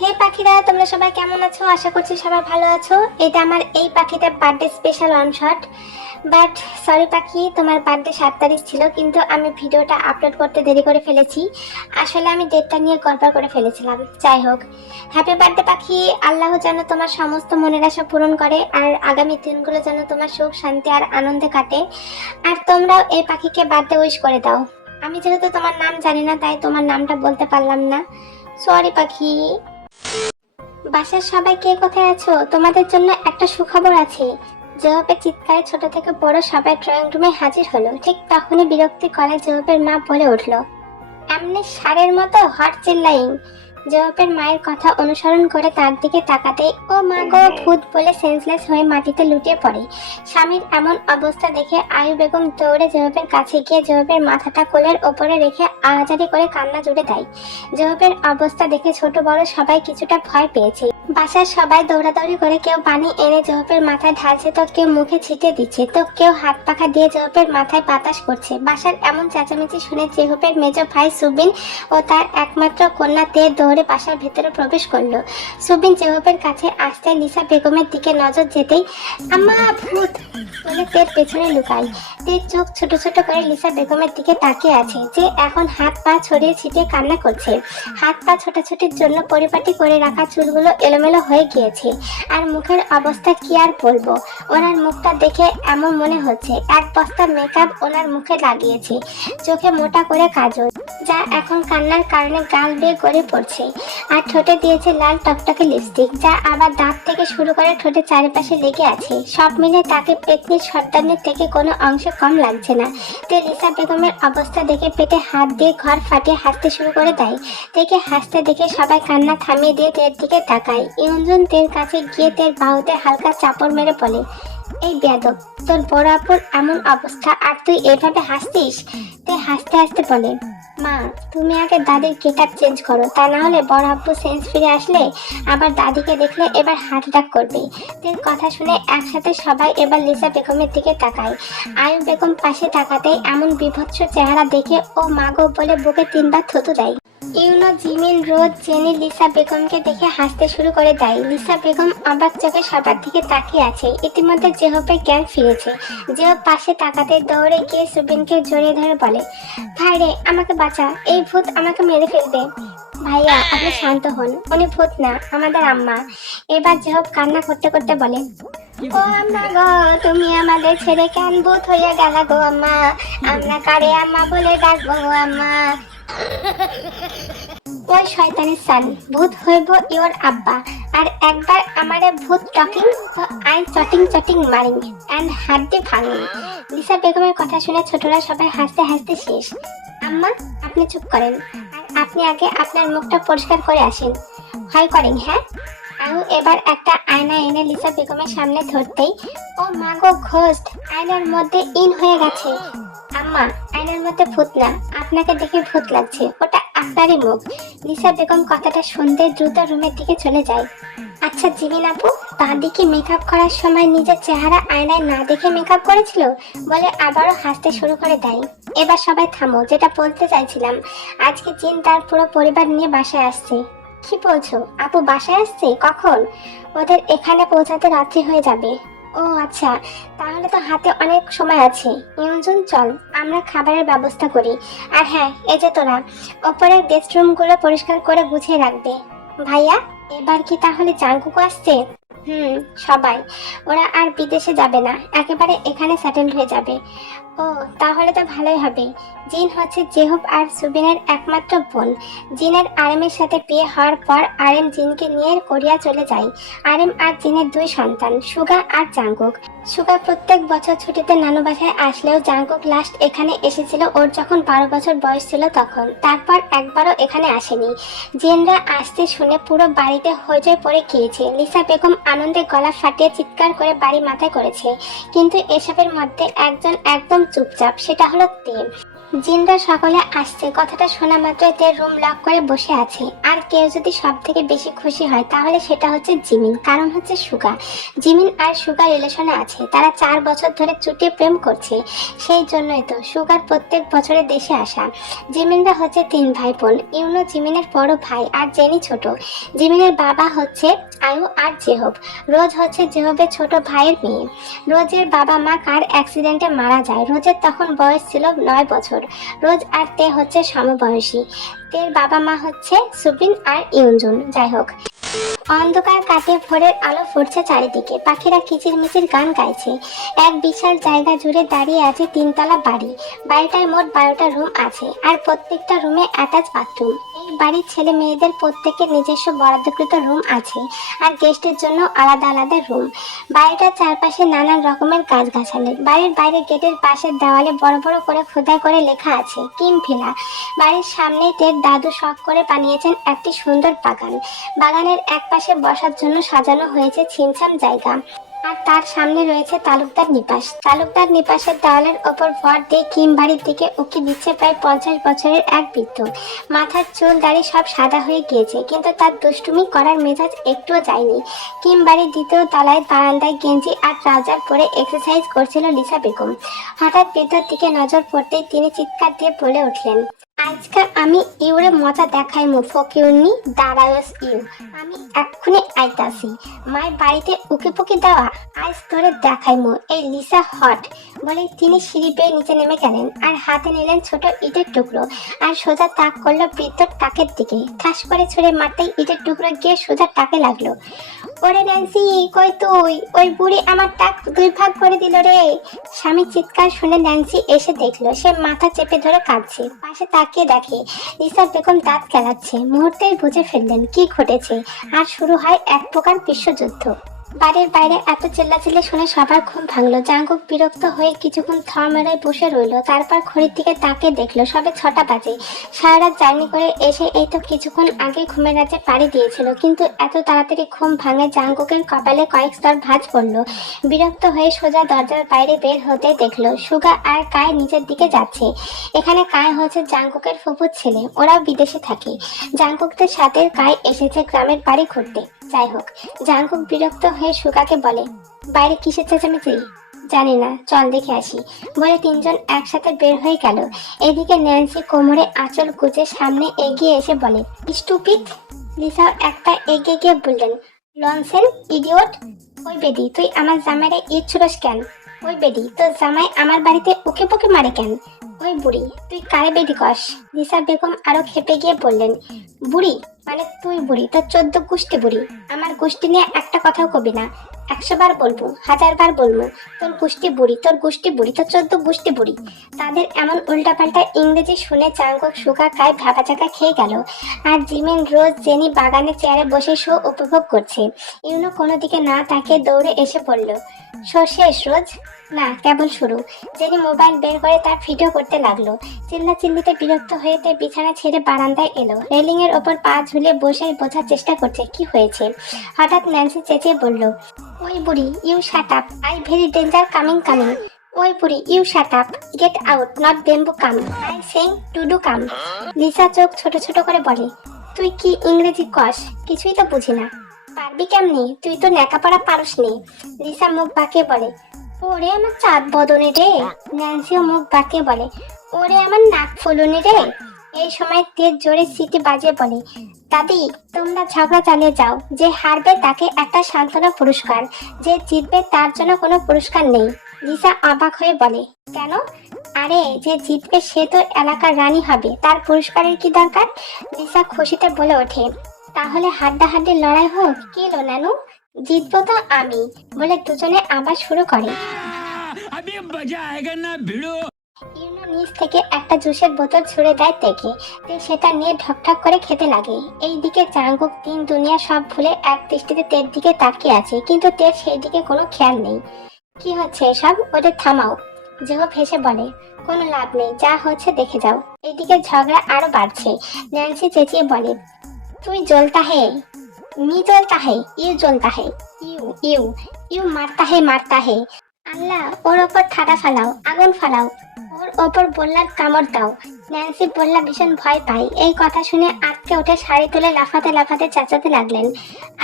হে পাখিরা, তোমরা সবাই কেমন আছো? আশা করছি সবাই ভালো আছো। এটা আমার এই পাখিটার birthday special one shot. But sorry পাখি, তোমার বার্থডে 7 তারিখ ছিল, কিন্তু আমি ভিডিওটা আপলোড করতে দেরি করে ফেলেছি। আসলে আমি ডেটটা নিয়ে গড়বড় করে ফেলেছিলাম। যাই হোক, হ্যাপি বার্থডে পাখি। আল্লাহ যেন তোমার সমস্ত মনের আশা পূরণ করে, আর আগামী দিনগুলো যেন তোমার সুখ শান্তি আর আনন্দে কাটে। আর তোমরাও এই পাখিকে বার্থডে উইশ করে দাও। আমি যেহেতু তোমার নাম জানি না, তাই তোমার নামটা বলতে পারলাম না। সরি পাখি। বাসার সবাই কে কোথায় আছো? তোমাদের জন্য একটা সুখবর আছে। জবাবের চিৎকারে ছোট থেকে বড় সবাই ড্রয়িং রুমে হাজির হলো। ঠিক তখনই বিরক্তি গলায় জবাবের মা বলে উঠলো, এমনি ষাঁড়ের মতো হট চিল্লাইং। জবাবের মায়ের কথা অনুসরণ করে তার দিকে তাকাতেই ও মা গো ভূত বলে সেন্সলেস হয়ে মাটিতে লুটিয়ে পড়ে। স্বামীর এমন অবস্থা দেখে আয়ু বেগম দৌড়ে জবাবের কাছে গিয়ে জবাবের মাথাটা কোলের ওপরে রেখে আহাজারি করে কান্না জুড়ে দেয়। জবাবের অবস্থা দেখে ছোট বড় সবাই কিছুটা ভয় পেয়েছে। বাসার সবাই দৌড়াদৌড়ি করে কেউ পানি এনে জবাবের মাথায় ঢালছে, তো কেউ মুখে ছিটিয়ে দিচ্ছে, তো কেউ হাত পাখা দিয়ে জবাবের মাথায় বাতাস করছে। বাসার এমন চেঁচামেচি শুনে জবাবের মেজ ভাই সুবিন ও তার একমাত্র কন্যা তে দৌড়ে বাসার ভেতরে প্রবেশ করলো। সুবিন জবাবের কাছে আসতে লিসা বেগমের দিকে নজর যেতেই আম্মা ভূত বলে তের পেছনে লুকায়। তের চোখ ছোট ছোট করে লিসা বেগমের দিকে তাকিয়ে আছে, যে এখন হাত পা ছড়িয়ে ছিটিয়ে কান্না করছে। হাত পা ছোটাছুটির জন্য পরিপাটি করে রাখা চুলগুলো এলোমেলো হয়ে গিয়েছে। আর মুখের অবস্থা কি আর বলবো, ওনার মুখটা দেখে এমন মনে হচ্ছে এক বস্তা মেকআপ ওনার মুখে লাগিয়েছে। চোখে মোটা করে কাজল, যা এখন কান্নার কারণে গাল বেয়ে গড়ে পড়ছে। আর ঠোঁটে দিয়েছে লাল টকটকে লিপস্টিক, যা আবার দাঁত থেকে শুরু করে ঠোঁটের চারিপাশে লেগে আছে। সব মিলে তাকে পেতনির সর্দানের থেকে কোনো অংশে কম লাগছে না। তে লিসা বেগমের অবস্থা দেখে পেটে হাত দিয়ে ঘর ফাটিয়ে হাসতে শুরু করে দেয়। তেকে হাসতে দেখে সবাই কান্না থামিয়ে দিয়ে তের দিকে তাকায়। ইয়ঞ্জন তের কাছে গিয়ে তের বাহুতে হালকা চাপড় মেরে বলে, এই বেয়াদব, তোর বড় আপুর এমন অবস্থা আর তুই এভাবে হাসতিস? তে হাসতে হাসতে বলে, মা তুমি আগে দাদির গেটআপ চেঞ্জ করো, তা না হলে বড় আব্বু সেন্স ফিরে আসলে আবার দাদিকে দেখলে এবার হার্ট অ্যাটাক করবে। তের কথা শুনে একসাথে সবাই এবার লিসা বেগমের দিকে তাকায়। আয়ু বেগম পাশে তাকাতেই এমন বিভৎস চেহারা দেখে ও মাগো বলে বুকে 3বার থুতু দেয়। ইউনো, জিমিন, রোজ, জেনি লিসা বেগমকে দেখে হাসতে শুরু করে দেয়। লিসা বেগম অবাক চোখে সবার দিকে তাকিয়ে আছে। ইতিমধ্যে জেহপের জ্ঞান ফিরেছে। জেহপ পাশে তাকাতে দৌড়ে গিয়ে সুবিনকে জড়িয়ে ধরে বলে, ভাই রে আমাকে বাঁচা, এই ভূত আমাকে মেরে ফেলবে। ভাইয়া আপনি শান্ত হন, উনি ভূত না, আমাদের আম্মা। এবার জেহপ কান্না করতে করতে বলে, ও আম্মা গো, তুমি আমাদের ছেড়ে কেন ভূত হইয়া গেলা গো আম্মা? আমরা কারে আম্মা বলে ডাকবো গো আম্মা? ওই শয়তানের সান, ভূত হইব ইওর আব্বা। আর একবার আমারে ভূত টকিং তো আই চটিং চটিং মারিং এন্ড হাড্ডি ভাঙিং। লিসা বেগমের কথা শুনে ছোটরা সবাই হাসতে হাসতে শেষ। আম্মা আপনি চুপ করেন, আর আপনি আগে আপনার মুখটা পরিষ্কার করে আসেন। হয় করেন, হ্যাঁ? আয়ু এবার একটা আয়না এনে লিসা বেগমের সামনে ধরতেই ও মাগো ঘোস্ট, আয়নার মধ্যে ইন হয়ে গেছে। আম্মা আয়নার মধ্যে ভূত না, আপনাকে দেখে ভূত লাগছে, ওটা আপনারই মুখ। লিসা বেগম কথাটা শুনতে দ্রুত রুমের দিকে চলে যায়। আচ্ছা জিমিন আপু, দাদি কি মেকআপ করার সময় নিজের চেহারা আয়নায় না দেখে মেকআপ করেছিল? বলে আবারও হাসতে শুরু করে দেয়। এবার সবাই থামো, যেটা বলতে চাইছিলাম, আজকে জিন তার পুরো পরিবার নিয়ে বাসায় আসছে। কি বলছো আপু, বাসায় আসছে? কখন? ওদের এখানে পৌঁছাতে রাত্রি হয়ে যাবে। ও আচ্ছা, তাহলে তো হাতে অনেক সময় আছে। ইয়ঞ্জন চল, আমরা খাবারের ব্যবস্থা করি। আর হ্যাঁ, এই যে তোরা ওপরের গেস্ট রুম গুলো পরিষ্কার করে গুছিয়ে রাখবে। ভাইয়া এবার কি তাহলে জাঙ্কুকও আসছে? সবাই। ওরা আর বিদেশে যাবে না, একেবারে এখানে সেটেল হয়ে যাবে। ও তাহলে তো ভালোই হবে। জিন হচ্ছে জেহব আর সুবিনের একমাত্র বোন। জিনের আরেমের সাথে বিয়ে হওয়ার পর আরেম জিনকে নিয়ে কোরিয়া চলে যায়। আরেম আর জিনের 2 সন্তান, সুগা আর জাঙ্কুক। সুগা প্রত্যেক বছর ছুটিতে নানু বাসায় আসলেও জাঙ্কুক লাস্ট এখানে এসেছিল ওর যখন 12 বছর বয়স ছিল তখন। তারপর একবারও এখানে আসেনি। জিনরা আসতে শুনে পুরো বাড়িতে হইচই পড়ে গিয়েছে। লিসা বেগম আনন্দে গলা ফাটিয়ে চিৎকার করে বাড়ি মাথায় করেছে। কিন্তু এসবের মধ্যে একজন একদম চুপচাপ, সেটা হলো তে। জিনরা সকলে আসছে কথাটা শোনা মাত্রই তে রুম লক করে বসে আছে। আর কেউ যদি সব থেকে বেশি খুশি হয় তাহলে সেটা হচ্ছে জিমিন, কারণ হচ্ছে সুগা। জিমিন আর সুগা রিলেশনে আছে, তারা 4 বছর ধরে চুটিয়ে প্রেম করছে। সেই জন্যই তো সুগার প্রত্যেক বছরে দেশে আসা। জিমিনরা হচ্ছে 3 ভাই বোন। ইউনো জিমিনের বড় ভাই আর জেনি ছোট। জিমিনের বাবা হচ্ছে আয়ু আর জেহব। রোজ হচ্ছে জেহবের ছোট ভাইয়ের মেয়ে। রোজের বাবা মা কার অ্যাক্সিডেন্টে মারা যায়। রোজের তখন বয়স ছিল 9 বছর। রোজ আর তে হচ্ছে সমবয়সী। তের বাবা মা হচ্ছে সুবিন আর ইউনজুন। যাই হোক, অন্ধকার কাটিয়ে ভোরের আলো ফুটছে চারিদিকে, পাখিরা কিচিরমিচির গান গাইছে। এক বিশাল জায়গা জুড়ে দাঁড়িয়ে আছে 3তলা বাড়ি। বাড়িটায় মোট 12টা রুম আছে, আর প্রত্যেকটা রুমে অ্যাটাচ বাথরুম। এই বাড়ির ছেলে মেয়েদের প্রত্যেকের নিজস্ব বরাদ্দকৃত রুম আছে, আর গেস্টের জন্য আলাদা আলাদা রুম। বাড়িটার চারপাশে নানান রকমের গাছগাছালি। বাড়ির বাইরে গেটের পাশের দেওয়ালে বড় বড় করে খোদাই করে লেখা আছে কিম ভিলা। বাড়ির সামনে তের দাদু শখ করে বানিয়েছেন একটি সুন্দর বাগান। বাগানের এক পাশে বসার জন্য সাজানো হয়েছে ছিমছাম জায়গা, আর তার সামনে রয়েছে তালুকদার নিবাস। তালুকদার নিবাসের দেওয়ালের ওপর ভর দিয়ে কিম বাড়ির দিকে উকি দিচ্ছে প্রায় 50 বছরের এক বৃদ্ধ। মাথার চুল দাড়ি সব সাদা হয়ে গিয়েছে, কিন্তু তার দুষ্টুমি করার মেজাজ একটুও যায়নি। কিম বাড়ির 2য় তলায় বারান্দায় গেঞ্জি আর ট্রাউজার পরে এক্সারসাইজ করছিল লিসা বেগম। হঠাৎ বৃদ্ধর দিকে নজর পড়তেই তিনি চিৎকার দিয়ে বলে উঠলেন, আজকে আমি ইউরে মজা দেখাইমু ফকিউনি দাঁড়ায়স ইউ। আমি এক্ষুনি আইতাছি। মায়ের বাড়িতে উকি পুকি দেওয়া আজ ধরে দেখাইমু এই লিসা হট। বলে তিনি সিঁড়ি বেয়ে নিচে নেমে গেলেন, আর হাতে নিলেন ছোট ইটের টুকরো, আর সোজা তাক করলো বৃদ্ধর টাকের দিকে। ঠাস করে ছুঁড়ে মারতেই ইটের টুকরো গিয়ে সোজা টাকে লাগলো। ওরে ন্যান্সি, কই তুই? ওই বুড়ি আমার টাক 2 ভাগ করে দিল রে। স্বামীর চিৎকার শুনে ন্যান্সি এসে দেখলো সে মাথা চেপে ধরে কাঁদছে। পাশে তাকিয়ে দেখে লিসা বেগম দাঁত কেলাচ্ছে। মুহূর্তেই বুঝে ফেললেন কি ঘটেছে, আর শুরু হয় এক প্রকার বিশ্বযুদ্ধ। বাড়ির বাইরে এত চিল্লাচিল্লি শুনে সবার ঘুম ভাঙলো। জাঙ্কুক বিরক্ত হয়ে কিছুক্ষণ মেরায় বসে রইলো। তারপর ঘড়ির দিকে তাকিয়ে দেখলো সবে 6টা বাজে। সারা রাত জার্নি করে এসে এই তো কিছুক্ষণ আগে ঘুমের রাজ্যে পাড়ি দিয়েছিল, কিন্তু এত তাড়াতাড়ি ঘুম ভাঙে জাঙ্কুকের কপালে কয়েক স্তর ভাঁজ পড়লো। বিরক্ত হয়ে সোজা দরজার বাইরে বের হতে দেখলো সুগা আর কায় নিচের দিকে যাচ্ছে। এখানে কায় হচ্ছে জাঙ্কুকের ফুফুর ছেলে, ওরাও বিদেশে থাকে। জাঙ্কুকদের সাথে কায় এসেছে গ্রামের বাড়ি ঘুরতে। যাই হোক, জাঙ্কুক বিরক্ত হয়ে সুগাকে বলে, বাইরে কিসের চেঁচামেচি? জানি না, চল দেখে আসি। বলে 3জন একসাথে বের হয়ে গেল। এদিকে ন্যান্সি কোমরে আঁচল গুজে সামনে এগিয়ে এসে বলে, স্টুপিড। লিসাও একটা এগিয়ে গিয়ে বললেন, লনসেন ইডিওট। ওই বেডি, তুই আমার জামাইরে ইট ছুড়স কেন? ওই বেডি, তোর জামাই আমার বাড়িতে উকে পুকে মারে কেন? ওই বুড়ি, তুই কারে বেডি কস? লিসা বেগম আরো খেপে গিয়ে বললেন, বুড়ি মানে তুই বুড়ি, তোর 14 গোষ্ঠী বুড়ি। আমার গোষ্ঠী নিয়ে একটা কথাও কবি না। 100 বার বলবো, 1000 বার বলবো, তোর গোষ্ঠী বুড়ি, তোর গোষ্ঠী বুড়ি, তোর 14 গোষ্ঠী বুড়ি। তাদের এমন উল্টাপাল্টা ইংরেজি শুনে চাঙ্গক সুগা কায় ভাবাচাকা খেয়ে গেল। আর জিমিন রোজ জেনি বাগানে চেয়ারে বসে শো উপভোগ করছে। ইউনো কোনো দিকে না তাকিয়ে দৌড়ে এসে পড়ল। শো শেষ রোজ? না, কেবল শুরু। জেনি মোবাইল বের করে তার ভিডিও করতে লাগলো। চিল্লাচিল্লিতে বিরক্ত হয়ে তে বিছানা ছেড়ে বারান্দায় এলো। রেলিং এর ওপর পা ঝুলিয়ে বসে বোঝার চেষ্টা করছে কি হয়েছে। হঠাৎ ন্যান্সি চেঁচিয়ে বলল, ওই বুড়ি, you shut up, I very danger coming coming. ওই বুড়ি, you shut up, get out, not bamboo come, I saying to do come. Lisa চোখ ছোট ছোট করে বলে, তুই কি ইংরেজি কস? কিছুই তো বুঝি না। পারবি কেমনি? তুই তো লেখাপড়া পারস নি। লিসা মুখ বাঁকিয়ে বলে, ওরে আমার চাঁদ বদনে রে। ন্যান্সিও মুখ বাঁকিয়ে বলে, ওরে আমার নাক ফুলুনি রে। এই সময় তেজ জোরে সিটি বাজিয়ে বলে, দাদি তোমরা ঝগড়া চালিয়ে যাও, যে হারবে তাকে একটা সান্ত্বনা পুরস্কার, যে জিতবে তার জন্য কোনো পুরস্কার নেই। লিসা অবাক হয়ে বলে, কেন? আরে যে জিতবে সে তো এলাকার রানী হবে, তার পুরস্কারের কি দরকার? লিসা খুশিতে বলে ওঠে, তাহলে হাড্ডাহাড্ডি লড়াই হোক। কি লো নানু, জিতবো তো আমি। বলে দুজনে আবার শুরু করে। ইউনো নিচ থেকে একটা জুসের বোতল ছুঁড়ে দেয় তেকে। তে সেটা নিয়ে ঢকঢক করে খেতে লাগে। এইদিকে জাঙ্গুক দিন দুনিয়া সব ভুলে এক দৃষ্টিতে তের দিকে তাকিয়ে আছে, কিন্তু তের সেই দিকে কোনো খেয়াল নেই। কি হচ্ছে এসব? ওদের থামাও। জেহব হেসে বলে, কোনো লাভ নেই, যা হচ্ছে দেখে যাও। এইদিকে ঝগড়া আরো বাড়ছে। ন্যান্সি চেঁচিয়ে বলে, তুই জ্বলতা হে, মি জ্বলতা হে, ইউ জ্বলতা হে, ইউ ইউ ইউ মারতা হে মারতা হে। আল্লাহ, ওর ওপর ঠাডা ফালাও, আগুন ফালাও, ওর ওপর বললার কামড় দাও। ন্যান্সি বললা ভীষণ ভয় পাই। এই কথা শুনে আটকে উঠে শাড়ি তুলে লাফাতে লাফাতে চেঁচাতে লাগলেন,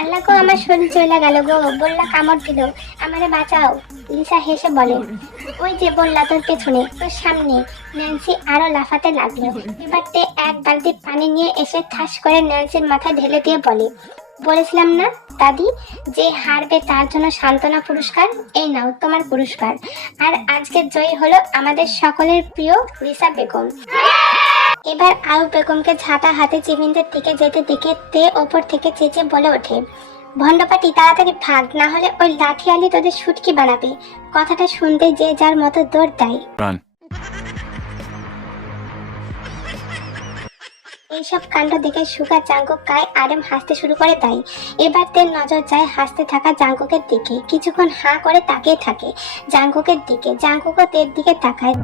আল্লাহ গো, আমার শরীর চলে গেল গো, বললা কামড় দিল, আমারে বাঁচাও। লিসা হেসে বলে, ওই যে বললা তোর পেছনে, তোর সামনে। ন্যান্সি আরো লাফাতে লাগলো। এবার তে এক বালতি পানি নিয়ে এসে ঠাস করে ন্যান্সির মাথায় ঢেলে দিয়ে বলে, বলেছিলাম না দাদি, যে হারবে তার জন্য সান্ত্বনা পুরস্কার, এই নাও তোমার পুরস্কার। আর আজকের জয়ী হলো আমাদের সকলের প্রিয় লিসা বেগম। এবার আয়ু বেগমকে ঝাঁটা হাতে চিবিনদের দিকে যেতে দেখে তে ওপর থেকে চেঁচে বলে ওঠে, ভণ্ডপাটি তাড়াতাড়ি ভাগ, না হলে ওই লাঠি আলি তোদের শুটকি বানাবে। কথাটা শুনতে যে যার মতো দৌড় দেয়। এইসব কাণ্ড দেখে সুগা, জাঙ্কুক, কাই, আরেম হাসতে শুরু করে দেয়। এবার তের নজর যায় হাসতে থাকা জাঙ্কুকের দিকে। কিছুক্ষণ হাঁ করে তাকিয়ে থাকে জাঙ্কুকের দিকে। জাঙ্কুকও তের দিকে তাকায়।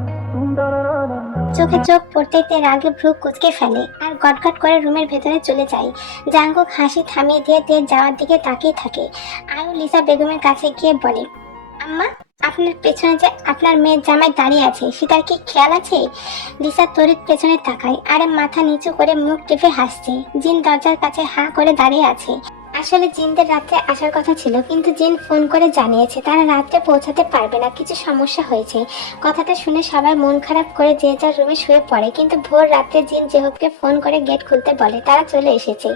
চোখে চোখ পড়তেই তে রাগে ভ্রু কুঁচকে ফেলে আর গটগট করে রুমের ভেতরে চলে যায়। জাঙ্কুক হাসি থামিয়ে দিয়ে তের যাওয়ার দিকে তাকিয়ে থাকে। আয়ু লিসা বেগমের কাছে গিয়ে বলে, আম্মা, আপনার পেছনে যে আপনার মেয়ের জামাই দাঁড়িয়ে আছে সেটার কি খেয়াল আছে? লিসা তড়িৎ পেছনে তাকায়, আরে মাথা নিচু করে মুখ টিপে হাসছে। জিন দরজার কাছে হাঁ করে দাঁড়িয়ে আছে। আসলে জিনদের রাত্রে আসার কথা ছিল, কিন্তু জিন ফোন করে জানিয়েছে তারা রাত্রে পৌঁছাতে পারবে না, কিছু সমস্যা হয়েছে। কথাটা শুনে সবাই মন খারাপ করে যে যার রুমে শুয়ে পড়ে। কিন্তু ভোর রাত্রে জিন জেহবকে ফোন করে গেট খুলতে বলে তারা চলে এসেছে।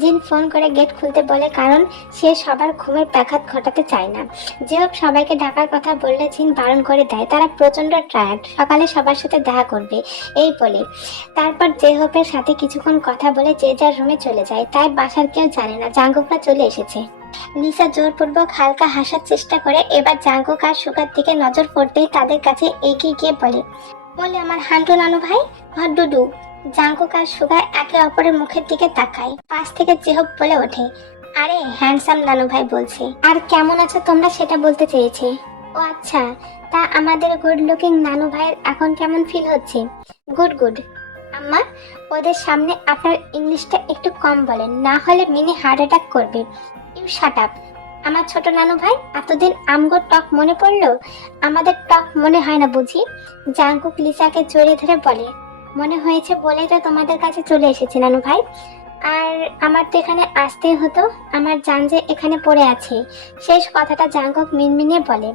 জিন ফোন করে গেট খুলতে বলে কারণ সে সবার ঘুমের ব্যাঘাত ঘটাতে চায় না। জেহব সবাইকে ডাকার কথা বললে জিন বারণ করে দেয়, তারা প্রচন্ড টায়ার্ড, সকালে সবার সাথে দেখা করবে এই বলে। তারপর জেহবের সাথে কিছুক্ষণ কথা বলে যে যার রুমে চলে যায়। তাই বাসার কেউ জানে না জাঙ্কুকরা চলে এসেছে। লিসা জোরপূর্বক হালকা হাসার চেষ্টা করে। এবার জাঙ্কুক আর সুগার দিকে নজর পড়তেই তাদের কাছে এগিয়ে গিয়ে বলে আমার হান্টু নানু ভাই, হড্ডুডু। জাঙ্কুক আর সুগার একে অপরের মুখের দিকে তাকায়। পাশ থেকে জেহব বলে ওঠে, আরে হ্যান্ডসাম নানু ভাই বলছে, আর কেমন আছো তোমরা সেটা বলতে চেয়েছে। ও আচ্ছা, তা আমাদের গুড লুকিং নানু ভাইয়ের এখন কেমন ফিল হচ্ছে? Good good. আম্মা, ওদের সামনে আপনার ইংলিশটা একটু কম বলেন, না হলে মিনি হার্ট অ্যাটাক করবে। You shut up. আমার ছোট নানু ভাই, এতদিন আমগো টক মনে পড়লো? আমাদের টক মনে হয় না বুঝি? জাঙ্কুক লিসাকে জড়িয়ে ধরে বলে, মনে হয়েছে বলেই তো তোমাদের কাছে চলে এসেছে নানু ভাই। আর আমার তো এখানে আসতেই হতো, আমার জান যে এখানে পড়ে আছে। শেষ কথাটা জাঙ্কুক মিনমিনিয়ে বলে,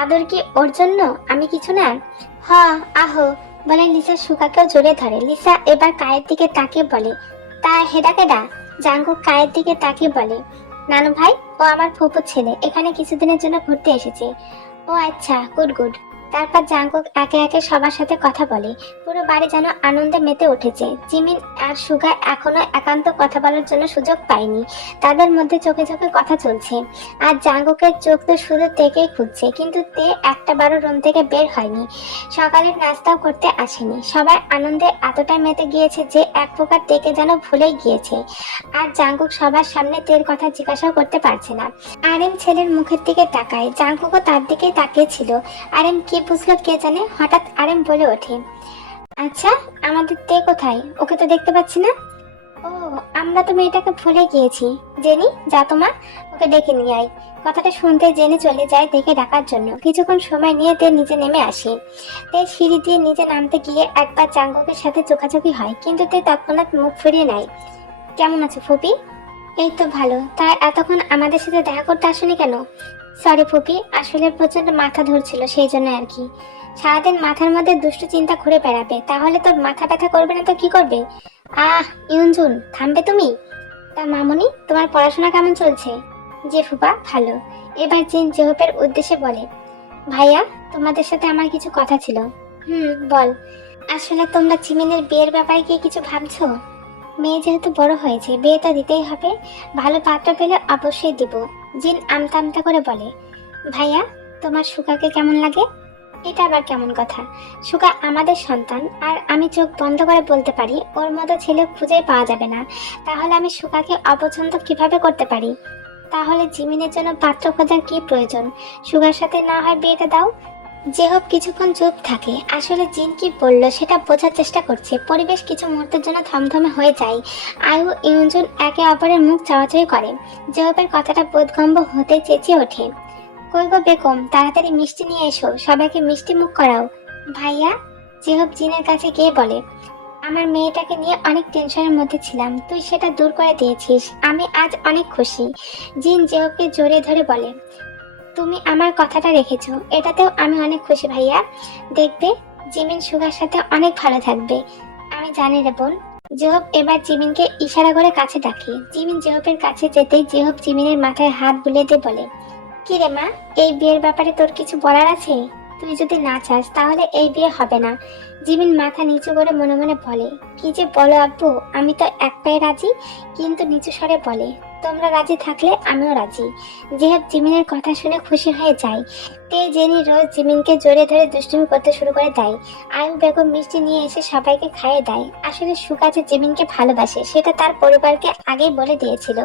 আদর কি ওর জন্য, আমি কিছু না? হ, আহো বলে লিসা সুকাকেও জড়িয়ে ধরে। লিসা এবার কায়ের দিকে তাকিয়ে বলে, তা হেডা কেডা? জাঙ্কুক কায়ের দিকে তাকিয়ে বলে, নানু ভাই, ও আমার ফুপুর ছেলে, এখানে কিছুদিনের জন্য ঘুরতে এসেছে। ও আচ্ছা, গুড গুড। তারপর জাঙ্কুক একে একে সবার সাথে কথা বলে। পুরো বাড়ি যেন আনন্দে মেতে উঠেছে। জিমিন আর সুগা এখনো একান্ত কথা বলার জন্য সুযোগ পায়নি। তাদের মধ্যে চোখে চোখে কথা চলছে। আর জাঙ্কুকের চোখ তো শুধু তেকেই খুঁজছে, কিন্তু তে একটা বারো রুম থেকে বের হয়নি। সকালের নাস্তাও করতে আসেনি। সবাই আনন্দে এতটাই মেতে গিয়েছে যে এক প্রকার তেকে যেন ভুলেই গিয়েছে। আর জাঙ্কুক সবার সামনে তের কথা জিজ্ঞাসাও করতে পারছে না। আরেম ছেলের মুখের দিকে তাকায়, জাঙ্কুকও তার দিকেই তাকিয়েছিল। আরেম কি বুঝলো কে জানে, হঠাৎ আরেম বলে ওঠে, আচ্ছা আমাদের তে কোথায়? ওকে তো দেখতে পাচ্ছি না। ও, আমরা তো মেয়েটাকে ভুলে গিয়েছি। জেনি, যা তোমা, ওকে ডেকে নিয়ে আয়। কথাটা শুনতে জেনে চলে যায় দেখে ডাকার জন্য। কিছুক্ষণ সময় নিয়ে তে নিচে নেমে আসে। তে সিঁড়ি দিয়ে নিচে নামতে গিয়ে একবার জাঙ্কুকের সাথে চোখাচোখি হয়, কিন্তু তে তৎক্ষণাৎ মুখ ফিরিয়ে নেয়। কেমন আছো ফুপি? এই তো ভালো। তা এতক্ষণ আমাদের সাথে দেখা করতে আসনি কেন? সরি ফুপি, আসলে প্রচন্ড মাথা ধরছিল, সেই জন্য আর কি। সারাদিন মাথার মধ্যে দুষ্টু চিন্তা ঘুরে বেড়াবে, তাহলে তোর মাথা ব্যথা করবে না তো কি করবে? আহ ইউনজুন, থামবে তুমি? তা মামুনি, তোমার পড়াশোনা কেমন চলছে? জি ফুপা, ভালো। এবার জিন জেহপের উদ্দেশ্যে বলে, ভাইয়া, তোমাদের সাথে আমার কিছু কথা ছিল। বল। আসলে তোমরা জিমিনের বিয়ের ব্যাপারে কি কিছু ভাবছো? মেয়ে যেহেতু বড় হয়েছে, বিয়ে তো দিতেই হবে। ভালো পাত্র পেলে অবশ্যই দিব। জিন আমতা আমতা করে বলে, ভাইয়া, তোমার সুকাকে কেমন লাগে? এটা আবার কেমন কথা? সুকা আমাদের সন্তান, আর আমি চোখ বন্ধ করে বলতে পারি ওর মতো ছেলে খুঁজেই পাওয়া যাবে না। তাহলে আমি সুকাকে অপছন্দ কিভাবে করতে পারি? তাহলে জিমিনের জন্য পাত্র খোঁজার কি প্রয়োজন? সুগার সাথে না হয় বিয়েটা দাও। জেহব কিছুক্ষণ চুপ থাকে। আসলে জিন কি বলল সেটা বোঝার চেষ্টা করছে। পরিবেশ কিছু মুহূর্তের জন্য থমথমে হয়ে যায়। আয়ু ইউনজুন একে অপরের মুখ চাওয়াচাই করে। জেহবের কথাটা বোধগম্য হতে চেঁচিয়ে ওঠে, কই গো বেগম, তাড়াতাড়ি মিষ্টি নিয়ে এসো, সবাইকে মিষ্টি মুখ করাও। ভাইয়া, জেহব জিনের কাছে গিয়ে বলে, আমার মেয়েটাকে নিয়ে অনেক টেনশনের মধ্যে ছিলাম, তুই সেটা দূর করে দিয়েছিস, আমি আজ অনেক খুশি। জিন জেহবকে জড়িয়ে ধরে বলে, তুমি আমার কথাটা রেখেছো, এটাতেও আমি অনেক খুশি ভাইয়া। দেখবে জিমিন সুগার সাথে অনেক ভালো থাকবে। আমি জানি রে বোন। জেহব এবার জিমিনকে ইশারা করে কাছে ডাকে। জিমিন জেহবের কাছে যেতেই জেহব জিমিনের মাথায় হাত বুলিয়ে দিয়ে বলে, কি রে মা, এই বিয়ের ব্যাপারে তোর কিছু বলার আছে? তুই যদি না চাস তাহলে এই বিয়ে হবে না। জিমিন মাথা নিচু করে মনে মনে বলে, কি যে বলো আব্বু, আমি তো এক পায়ে রাজি। কিন্তু নিচু স্বরে বলে, তোমরা রাজি থাকলে আমিও রাজি। জেহাব জিমিনের কথা শুনে খুশি হয়ে যায়। তে জেনি রোজ জিমিনকে জড়িয়ে ধরে দুষ্টুমি করতে শুরু করে দেয়। আয়ু বেগম মিষ্টি নিয়ে এসে সবাইকে খাইয়ে দেয়। আসলে সুগা যে জিমিনকে ভালোবাসে সেটা তার পরিবারকে আগেই বলে দিয়েছিল।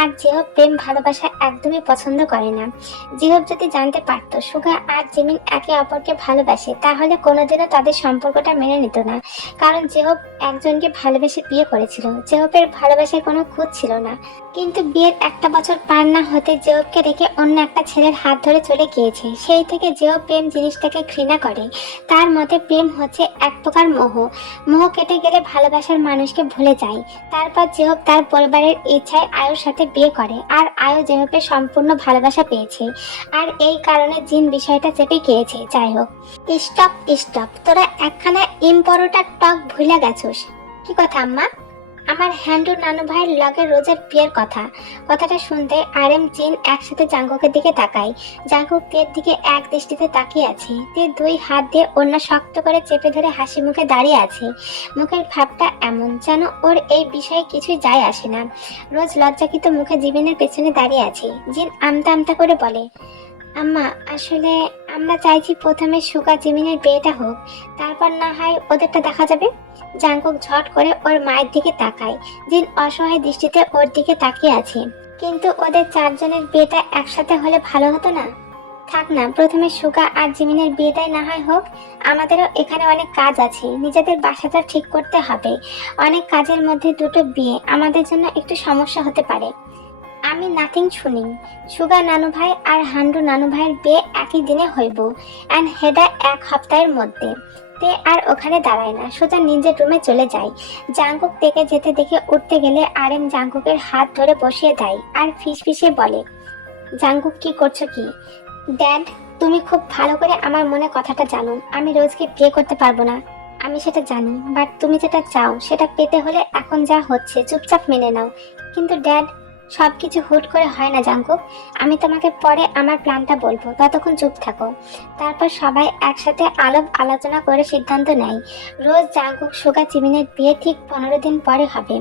আর জেহব প্রেম ভালোবাসা একদমই পছন্দ করে না। জেহব যদি জানতে পারতো সুগা আর জিমিন একে অপরকে ভালোবাসে তাহলে কোনোদিনও তাদের সম্পর্কটা মেনে নিত না। কারণ জেহব একজনকে ভালোবেসে বিয়ে করেছিল, জেহবের ভালোবাসার কোনো খুঁত ছিল না। কিন্তু বিয়ের একটা বছর পার না হতে জেহবকে রেখে অন্য একটা ছেলের হাত ধরে চলে গিয়েছে। সেই থেকে জেহব প্রেম জিনিসটাকে ঘৃণা করে। তার মতে প্রেম হচ্ছে এক প্রকার মোহ। মোহ কেটে গেলে ভালোবাসার মানুষকে ভুলে যায়। তারপর জেহব তার পরিবারের ইচ্ছায় আয়ুর সাথে বিয়ে করে। আর আয়ু জেহবের সম্পূর্ণ ভালোবাসা পেয়েছে। আর এই কারণে জিন বিষয়টা চেপে গিয়েছে। যাই হোক, স্টপ স্টপ, তোরা একখানা ইম্পরোটার টক ভুলে গেছোস। কি কথা আম্মা? আমার হ্যান্ডু নানু ভাইয়ের লগে রোজের বিয়ের কথা। কথাটা শুনতে আরএম জিন একসাথে জাঙ্কুকের দিকে তাকায়। জাঙ্কুক তের দিকে এক দৃষ্টিতে তাকিয়ে আছে। তে দুই হাত দিয়ে ওড়না শক্ত করে চেপে ধরে হাসি মুখে দাঁড়িয়ে আছে। মুখের ভাবটা এমন যেন ওর এই বিষয়ে কিছুই যায় আসে না। রোজ লজ্জাকিত মুখে জিমিনের পেছনে দাঁড়িয়ে আছে। জিন আমতা আমতা করে বলে, আম্মা আসলে আমরা চাইছি প্রথমে সুগা জিমিনের বিয়েটা হোক, তারপর না হয় ওদেরটা দেখা যাবে। জাঙ্কুক ঝট করে ওর মায়ের দিকে তাকায়। জিন অসহায় দৃষ্টিতে ওর দিকে তাকিয়ে আছে। কিন্তু ওদের চারজনের বিয়েটা একসাথে হলে ভালো হতো না? থাক না, প্রথমে সুগা আর জিমিনের বিয়েটাই না হয় হোক। আমাদেরও এখানে অনেক কাজ আছে, নিজেদের বাসাটা ঠিক করতে হবে। অনেক কাজের মধ্যে দুটো বিয়ে আমাদের জন্য একটু সমস্যা হতে পারে। আমি নাথিং শুনি। সুগা নানু ভাই আর হান্ডু নানু ভাইয়ের বিয়ে একই দিনে হইব, অ্যান্ড হেডা এক সপ্তাহের মধ্যে। তে আর ওখানে দাঁড়ায় না, সোজা নিজের রুমে চলে যায়। জাঙ্কুক তেকে যেতে দেখে উঠতে গেলে আরএম জাঙ্কুকের হাত ধরে বসিয়ে দেয় আর ফিসফিসে বলে, জাঙ্কুক কি করছো কি? ড্যাড, তুমি খুব ভালো করে আমার মনে কথাটা জানো। আমি রোজকে বিয়ে করতে পারবো না, আমি সেটা জানি। বাট তুমি যেটা চাও সেটা পেতে হলে এখন যা হচ্ছে চুপচাপ মেনে নাও। কিন্তু ড্যাড, সবকিছু হুট করে হয় না জাঙ্কুক। আমি তোমাকে পরে আমার প্ল্যানটা বলবো, ততক্ষণ চুপ থাকো। তারপর সবাই একসাথে আলাপ আলোচনা করে সিদ্ধান্ত নেয় রোজ জাঙ্কুক সুগা জিমিনের বিয়ে ঠিক 15 দিন পরে হবে।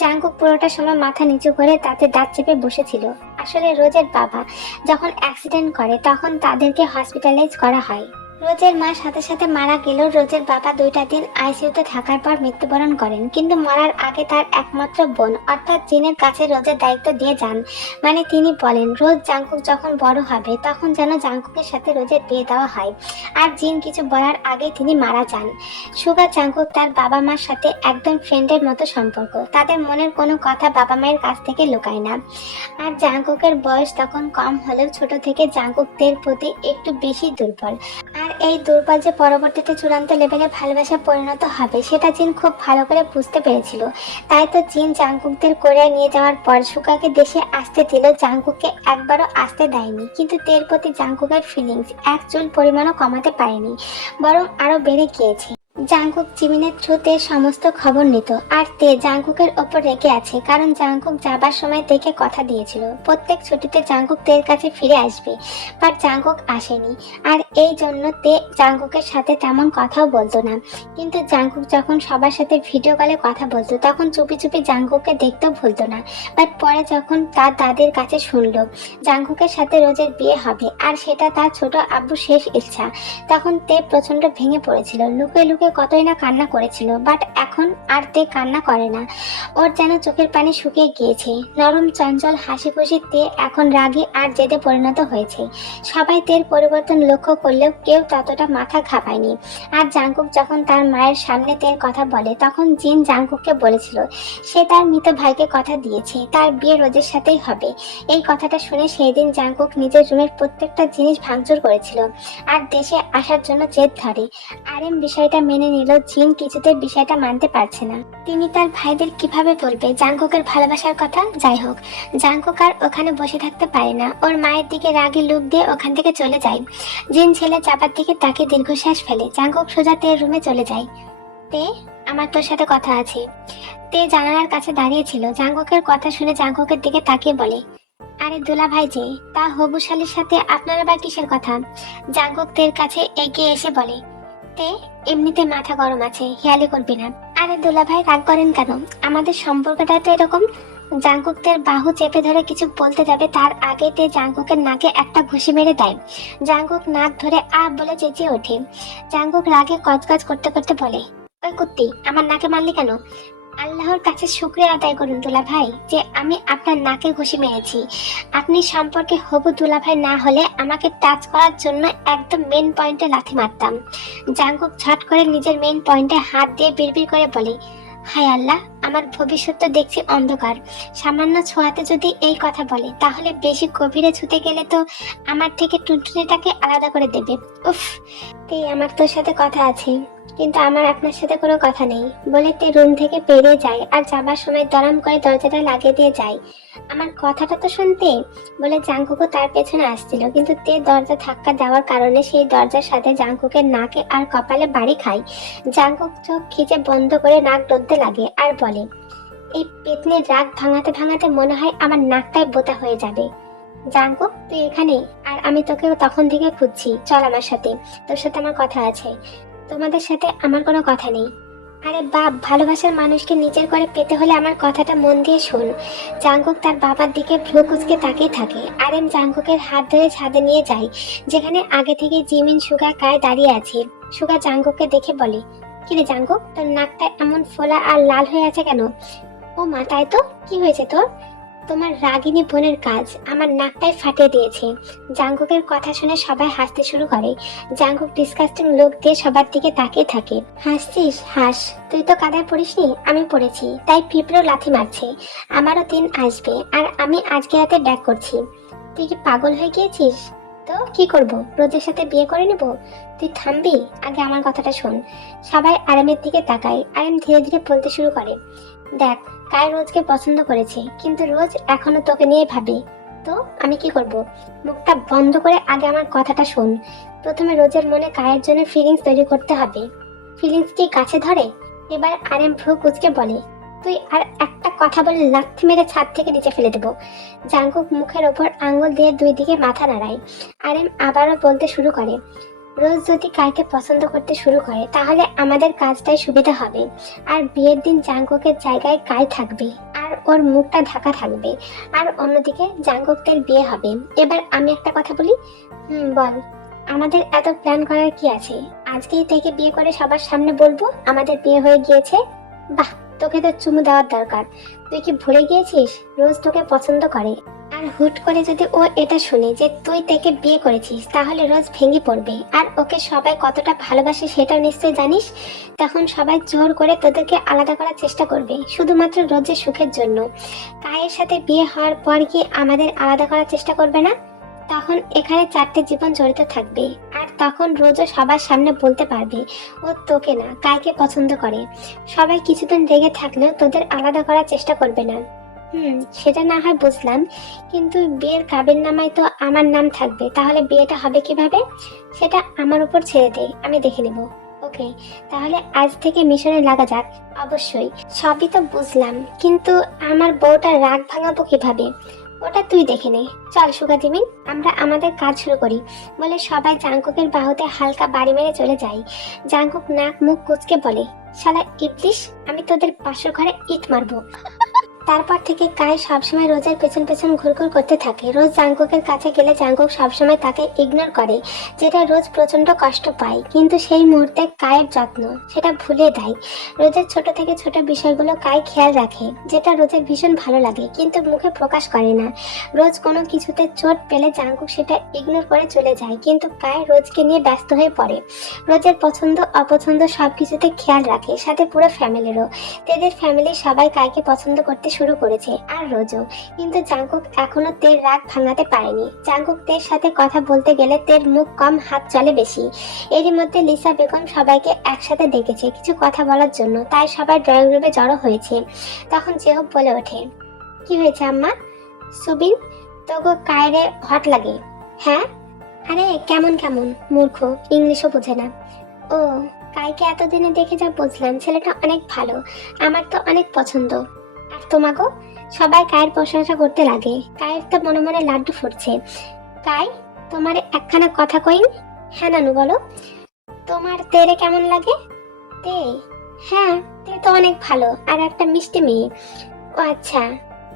জাঙ্কুক পুরোটা সময় মাথা নিচু করে তাতে দাঁত চেপে বসেছিল। আসলে রোজের বাবা যখন অ্যাক্সিডেন্ট করে তখন তাদেরকে হসপিটালাইজ করা হয়। রোজের মা সাথে সাথে মারা গেলেও রোজের বাবা 2টা দিন আইসিইউতে থাকার পর মৃত্যুবরণ করেন। কিন্তু মরার আগে তার একমাত্র বোন অর্থাৎ জিনের কাছে রোজের দায়িত্ব দিয়ে যান। মানে তিনি বলেন রোজ জাঙ্কুক যখন বড় হবে তখন যেন জাঙ্কুকের সাথে রোজের বিয়ে দেওয়া হয়। আর জিন কিছু বলার আগে তিনি মারা যান। সুগা জাঙ্কুক তার বাবা মার সাথে একদম ফ্রেন্ডের মতো সম্পর্ক। তাদের মনের কোনো কথা বাবা মায়ের কাছ থেকে লুকায় না। আর জাঙ্কুকের বয়স তখন কম হলেও ছোট থেকে জাঙ্কুকদের প্রতি একটু বেশি দুর্বল। আর এই দুর্বল যে পরবর্তীতে চূড়ান্ত লেভেলে ভালোবাসা পরিণত হবে সেটা জিন খুব ভালো করে বুঝতে পেরেছিল। তাই তো জিন জাঙ্কুকদের কোরিয়ায় নিয়ে যাওয়ার পর সুগাকে দেশে আসতে দিল, জাঙ্কুককে একবারও আসতে দেয়নি। কিন্তু তের প্রতি জাঙ্কুকের ফিলিংস এক চুল পরিমাণও কমাতে পারেনি, বরং আরো বেড়ে গিয়েছে। জাঙ্কুক জিমিনের থ্রুতে সমস্ত খবর নিত। আর তে জাঙ্কুকের ওপর রেগে আছে, কারণ জাঙ্কুক যাবার সময় তেকে কথা দিয়েছিল প্রত্যেক ছুটিতে জাঙ্কুক তের কাছে ফিরে আসবে। বাট জাঙ্কুক আসেনি। আর এই জন্য তে জাঙ্কুকের সাথে তেমন কথাও বলতো না। কিন্তু জাঙ্কুক যখন সবার সাথে ভিডিও কলে কথা বলতো তখন চুপি চুপি জাঙ্কুককে দেখতেও ভুলতো না। বাট পরে যখন তার দাদির কাছে শুনলো জাঙ্কুকের সাথে রোজের বিয়ে হবে আর সেটা তার ছোট আব্বুর শেষ ইচ্ছা, তখন তে প্রচন্ড ভেঙে পড়েছিল। লুকে লুকে কতই না কান্না করেছিল, বাট এখন আর তে কান্না করে না। ওর যেন চোখের পানি শুকিয়ে গিয়েছে। নরম চঞ্চল হাসি খুশি তে এখন রাগী আর জেদে পরিণত হয়েছে। সবাই তের পরিবর্তন লক্ষ্য করলেও কেউ ততটা মাথা ঘামায়নি। আর জাংকুক যখন তার মায়ের সামনে তের কথা বলে, তখন জিন জাংকুককে বলেছিল সে তার মৃত ভাইকে কথা দিয়েছে তার বিয়ে রোজের সাথেই হবে। এই কথাটা শুনে সেই দিন জাংকুক নিজের রুমের প্রত্যেকটা জিনিস ভাঙচুর করেছিল আর দেশে আসার জন্য জেদ ধরে। আরএম বিষয়টা মেনে নিল, জিন কিছুতে বিষয়টা মানতে পারছে না। তিনি তার ভাইদের কিভাবে বলবে জাংকুকের ভালোবাসার কথা? যাই হোক, জাংকুক আর ওখানে বসে থাকতে পারে না। ওর মায়ের দিকে রাগী লুক দিয়ে ওখান থেকে চলে যায়। জিন ছেলে চাপার দিকে তাকে দীর্ঘশ্বাস ফেলে। জাংকুক সোজা তের রুমে চলে যায়। তে, আমার তোর সাথে কথা আছে। তে জানালার কাছে দাঁড়িয়েছিল। জাংকুকের কথা শুনে জাংকুকের দিকে তাকিয়ে বলে, আরে দুলা ভাই যে, তা হবু শালীর সাথে আপনার আবার কিসের কথা? জাংকুক তের কাছে এগিয়ে এসে বলে, তে এমনিতে মাথা গরম আছে, হেয়ালি করবি না। আরে দুলা ভাই রাগ করেন কেন? আমাদের সম্পর্কটা তো এরকম। জাংকুক তের বাহু চেপে ধরে কিছু বলতে যাবে তার আগে তে জাংকুকের নাকে একটা ঘুষি মেরে দেয়। জাংকুক নাক ধরে আ বলে চেঁচিয়ে ওঠে। জাংকুক রাগে কচকচ করতে করতে বলে, ওই কুত্তি, আমার নাকে মারলি কেন? আল্লাহর কাছে শুকরিয়া আদায় করুন দুলা ভাই যে আমি আপনার নাকে ঘুষি মেরেছি। আপনি সম্পর্কে হবু দুলা ভাই না হলে আমাকে টাচ করার জন্য একদম মেন পয়েন্টে লাথি মারতাম। জাংকুক ঝট করে নিজের মেন পয়েন্টে হাত দিয়ে বিড়বিড় করে বলে, হায় আল্লাহ, আমার ভবিষ্যৎ তো দেখছি অন্ধকার। সামান্য ছোঁয়াতে যদি এই কথা বলে তাহলে বেশি গভীরে ছুতে গেলে তো আমার থেকে টুনটুনিটাকে আলাদা করে দেবে। উফ, এই আমার তোর সাথে কথা আছে, কিন্তু আমার আপনার সাথে কোনো কথা নেই বলে তে রুম থেকে বেরিয়ে যায় আর যাবার সময় দরাম করে দরজাটা লাগিয়ে দিয়ে যায়। আমার কথাটা তো শুনতে বলে জাংকুকও তার পেছনে আসছিল, কিন্তু তে দরজা ধাক্কা দেওয়ার কারণে সেই দরজার সাথে জাংকুকের নাকে আর কপালে বাড়ি খায়। জাংকুক চোখ খিচে বন্ধ করে নাক ডলতে লাগে আর বলে, এই পেতনির রাগ ভাঙাতে ভাঙাতে মনে হয় আমার নাকটাই বোতা হয়ে যাবে। জাংকুক তুই এখানে, আর আমি তোকে তখন থেকে খুঁজছি, চল আমার সাথে, তোর সাথে আমার কথা আছে। তোমাদের সাথে আমার কোনো কথা নেই। আরে বাপ, ভালোবাসার মানুষকে নিজের করে পেতে হলে আমার কথাটা মন দিয়ে শোন। জাংকুক তার বাবার দিকে ভ্রু কুঁচকে তাকিয়ে থাকে। আরএম জাংকুকের হাত ধরে ছাদে নিয়ে যায়, যেখানে আগে থেকে জিমিন সুগা কায় দাঁড়িয়ে আছে। সুগা জাংকুককে দেখে বলে, কিরে জাংকুক, তোর নাকটা এমন ফোলা আর লাল হয়ে আছে কেন? ও মা, তাই তো, কি হয়েছে তোর? তোমার রাগিনী বোনের কাজ আমার নাকটাই ফাটিয়ে দিয়েছে। জাংকুকের কথা শুনে সবাই হাসতে শুরু করে। জাংকুক ডিসকাস্টিং লোক দিয়ে সবার দিকে তাকিয়ে থাকে। হাসছিস, হাস, তুই তো কাদায় পড়িসনি, আমি পড়েছি, তাই পিঁপড়েও লাথি মারছে। আমারও দিন আসবে, আর আমি আজকে রাতে ব্যাক করছি। তুই কি পাগল হয়ে গিয়েছিস? তো কি করব, রোজের সাথে বিয়ে করে নেব? তুই থামবি? আগে আমার কথাটা শোন। সবাই আরামের দিকে তাকায়। আরাম ধীরে ধীরে বলতে শুরু করে, দেখ, কায় রোজকে পছন্দ করেছে, কিন্তু রোজ এখনো তোকে নিয়ে ভাবে। তো আমি কি করব? মুখটা বন্ধ করে আগে আমার কথাটা শোন। প্রথমে রোজের মনে কায়ের জন্য ফিলিংস তৈরি করতে হবে। ফিলিংস কি গাছে ধরে? এবার আরএম ভ্রু কুচকে বলে, তুই আর একটা কথা বলে লাথি মেরে ছাদ থেকে নিচে ফেলে দেবো। জাংকুক মুখের ওপর আঙ্গুল দিয়ে দুই দিকে মাথা নাড়ায়। আরএম আবারও বলতে শুরু করে, রোজ যদি কাইকে পছন্দ করতে শুরু করে তাহলে আমাদের কাজটাই সুবিধা হবে। আর বিয়ের দিন জাংকুকের জায়গায় কাই থাকবে আর ওর মুখটা ঢাকা থাকবে, আর অন্যদিকে জাংকুকদের বিয়ে হবে। এবার আমি একটা কথা বলি। বল। আমাদের এত প্ল্যান করার কি আছে? আজকেই থেকে বিয়ে করে সবার সামনে বলবো আমাদের বিয়ে হয়ে গিয়েছে। বাহ, তোকে তো চুমু দেওয়ার দরকার। তুই কি ভুলে গিয়েছিস রোজ তোকে পছন্দ করে? আর হুট করে যদি ও এটা শুনে যে তুই তাকে বিয়ে করেছিস, তাহলে রোজ ভেঙে পড়বে। আর ওকে সবাই কতটা ভালোবাসে সেটা নিশ্চয় জানিস। তখন সবাই জোর করে তোদেরকে আলাদা করার চেষ্টা করবে, শুধুমাত্র রোজের সুখের জন্য। কায়ের সাথে বিয়ে হওয়ার পর কি আমাদের আলাদা করার চেষ্টা করবে না? তখন এখানে 4টে জীবন জড়িত থাকবে। আর তখন রোজও সবার সামনে বলতে পারবে ও তোকে না, কাইকে পছন্দ করে। সবাই কিছুদিন রেগে থাকলেও তোদের আলাদা করার চেষ্টা করবে না। সেটা না হয় বুঝলাম, কিন্তু বিয়ের কাবিননামায় তো আমার নাম থাকবে, তাহলে বিয়েটা হবে কিভাবে? সেটা আমার উপর ছেড়ে দে, আমি দেখে নেব। ওকে, তাহলে আজ থেকে মিশনে লাগা যাক। অবশ্যই, সবই তো বুঝলাম, কিন্তু আমার বউটা রাগ ভাঙাবো কিভাবে? ওটা তুই দেখে নে। চল সুগা জিমিন, আমরা আমাদের কাজ শুরু করি বলে সবাই জাংকুকের বাহুতে হালকা বাড়ি মেরে চলে যায়। জাংকুক নাক মুখ কুচকে বলে, শালা ইবলিশ, আমি তোদের বাসর ঘরে ইট মারবো। তারপর থেকে কাই সবসময় রোজের পেছন পেছন ঘুরঘুর করতে থাকে। রোজ জাঙ্কুকের কাছে গেলে জাঙ্কুক সবসময় তাকে ইগনোর করে, যেটা রোজ প্রচন্ড কষ্ট পায়। কিন্তু সেই মুহূর্তে কায়ের যত্ন সেটা ভুলে দেয়। রোজের ছোট থেকে ছোট বিষয়গুলো কাই খেয়াল রাখে, যেটা রোজের ভীষণ ভালো লাগে, কিন্তু মুখে প্রকাশ করে না। রোজ কোনো কিছুতে চোট পেলে জাঙ্কুক সেটা ইগনোর করে চলে যায়, কিন্তু কাই রোজকে নিয়ে ব্যস্ত হয়ে পড়ে। রোজের পছন্দ অপছন্দ সবকিছুতে খেয়াল রাখে, সাথে পুরো ফ্যামিলিরও। তেদের ফ্যামিলি সবাই কাইকে পছন্দ করতে শুরু করেছে, আর রোজও। কিন্তু জাঙ্কুক এখনো তের রাগ ভাঙাতে পারেনি। জাঙ্কুক তের সাথে কথা বলতে গেলে তের মুখ কম, হাত চলে বেশি। এরই মধ্যে লিসা বেগম সবাইকে একসাথে ডেকেছে কিছু কথা বলার জন্য, তাই সবাই ড্রয়িং রুমে জড়ো হয়েছে। তখন জেহব বলে ওঠে, কি হয়েছে আম্মা? সুবিন, তোগো কায়রে হট লাগে? হ্যাঁ, আরে কেমন কেমন মূর্খ, ইংলিশও বোঝে না। ও, কাইকে এতদিনে দেখে যা বুঝলাম, ছেলেটা অনেক ভালো, আমার তো অনেক পছন্দ। আর তোমাকেও? সবাই কায়ের প্রশংসা করতে লাগে। কায়ের তো মনে মনে লাড্ডু ফুটছে। কাই, তোমার একখানা কথা কইন। হ্যাঁ নানু বলো। তোমার তেরে কেমন লাগে? তে? হ্যাঁ, তে তো অনেক ভালো, আর একটা মিষ্টি মেয়ে। ও আচ্ছা,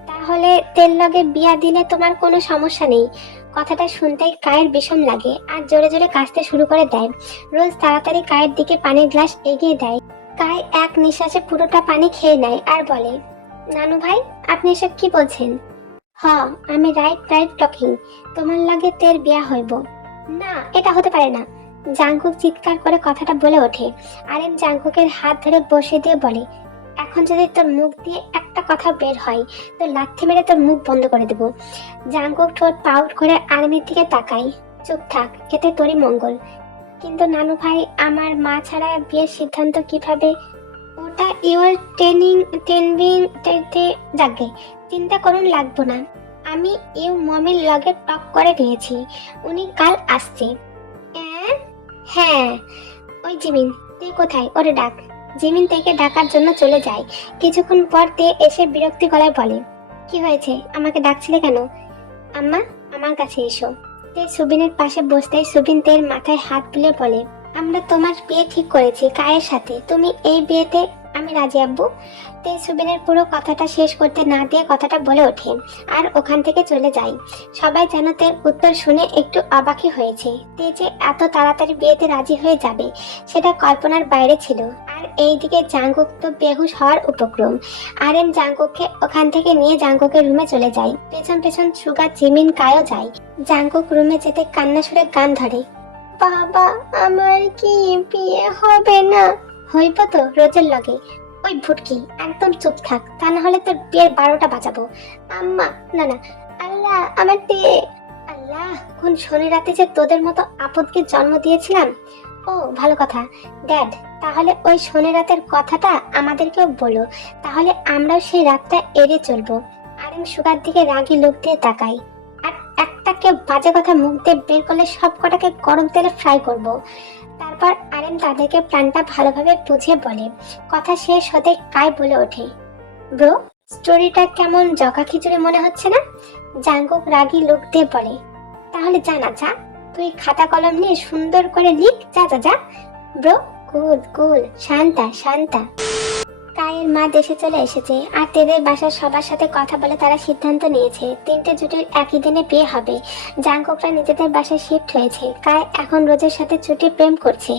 তাহলে তেল লগে বিয়া দিলে তোমার কোনো সমস্যা নেই। কথাটা শুনতেই কায়ের বিষম লাগে, আর জোরে জোরে কাশতে শুরু করে দেয়। রোজ তাড়াতাড়ি কায়ের দিকে পানির গ্লাস এগিয়ে দেয়। কায় এক নিঃশ্বাসে পুরোটা পানি খেয়ে নেয় আর বলে, নানু ভাই, আপনি এসব কি বলছেন? হ, আমি রাইট রাইট টকিং। তোমার লাগে তের বিয়া হইব। না, এটা হতে পারে না। জাঙ্কুক চিৎকার করে কথাটা বলে ওঠে। আরেম জাঙ্কুকের হাত ধরে বসে দিয়ে বলে, এখন যদি তোর মুখ দিয়ে একটা কথা বের হয় তো লাথি মেরে তোর মুখ বন্ধ করে দেব। জাঙ্কুক ঠোঁট পাউট করে আর্মির দিকে তাকাই। চুপ থাক, এতে তোরই মঙ্গল। কিন্তু নানু ভাই, আমার মা ছাড়া বিয়ের সিদ্ধান্ত কিভাবে? ওটা ইউর টেনিং যাকে চিন্তা করুন লাগবো না। আমি ইউ মমির লগে টক করে নিয়েছি, উনি কাল আসছে। হ্যাঁ, ওই জিমিন, তুই কোথায়? ওরে ডাক। জিমিন থেকে ডাকার জন্য চলে যায়। কিছুক্ষণ পর তে এসে বিরক্তি গলায় বলে, কি হয়েছে, আমাকে ডাকছিলে কেন? আম্মা, আমার কাছে এসো। তে সুবিনের পাশে বসতেই সুবিন তের মাথায় হাত বুলিয়ে বলে, আমরা তোমার বিয়ে ঠিক করেছি কায়ের সাথে, তুমি এই বিয়েতে? আমি রাজি আব্বু। তে সুবিনের পুরো কথাটা শেষ করতে না দিয়ে কথাটা বলে ওঠে, আর ওখান থেকে চলে যায়। সবাই যেন তের উত্তর শুনে একটু অবাকই হয়েছে। তে যে এত তাড়াতাড়ি বিয়েতে রাজি হয়ে যাবে সেটা কল্পনার বাইরে ছিল। আর এইদিকে জাঙ্কুক তো বেহুশ হওয়ার উপক্রম। আর এম জাঙ্কুককে ওখান থেকে নিয়ে জাঙ্কুকের রুমে চলে যায়। পেছন পেছন সুগা, জিমিন, কায়ও যায়। জাঙ্কুক রুমে যেতে কান্না সুরে গান ধরে, বাবা, আমার কি বিয়ে হবে না? হইব তো রোজের লগে। ওই ভুটকি, একদম চুপ থাক, তা না হলে তোর বিয়ের 12টা বাজাবো। আম্মা, না না, আল্লাহ আমার বিয়ে। আল্লাহ, কোন শনি রাতে যে তোদের মতো আপদকে জন্ম দিয়েছিলাম। ও ভালো কথা, ড্যাড, তাহলে ওই শনি রাতের কথাটা আমাদেরকেও বলো, তাহলে আমরাও সেই রাতটা এড়িয়ে চলবো। আর আমি সুগার দিকে রাগি লোক দিয়ে তাকাই। আর একটা কেউ বাজে কথা মুখ দিয়ে বের করলে সব কটাকে গরম তেলে ফ্রাই করব। তারপর আরেম তাদেরকে প্ল্যানটা ভালোভাবে বুঝিয়ে বলে। কথা শেষ হতে কাই বলে ওঠে, ব্রো, স্টোরিটা কেমন জগা খিচুড়ি মনে হচ্ছে না? জাঙ্কুক রাগী লোক দিয়ে বলে, তাহলে জানা যা, তুই খাতা কলম নিয়ে সুন্দর করে লিখ, যা যা যা। ব্রো, কুল কুল, শান্তা শান্তা। কায়ের মা দেশে চলে এসেছে, আর তেদের বাসার সবার সাথে কথা বলে তারা সিদ্ধান্ত নিয়েছে 3টে জুটির একই দিনে বিয়ে হবে। জাঙ্কুকরা নিজেদের বাসায় শিফট হয়েছে। কায় এখন রোজের সাথে চুটি প্রেম করছে।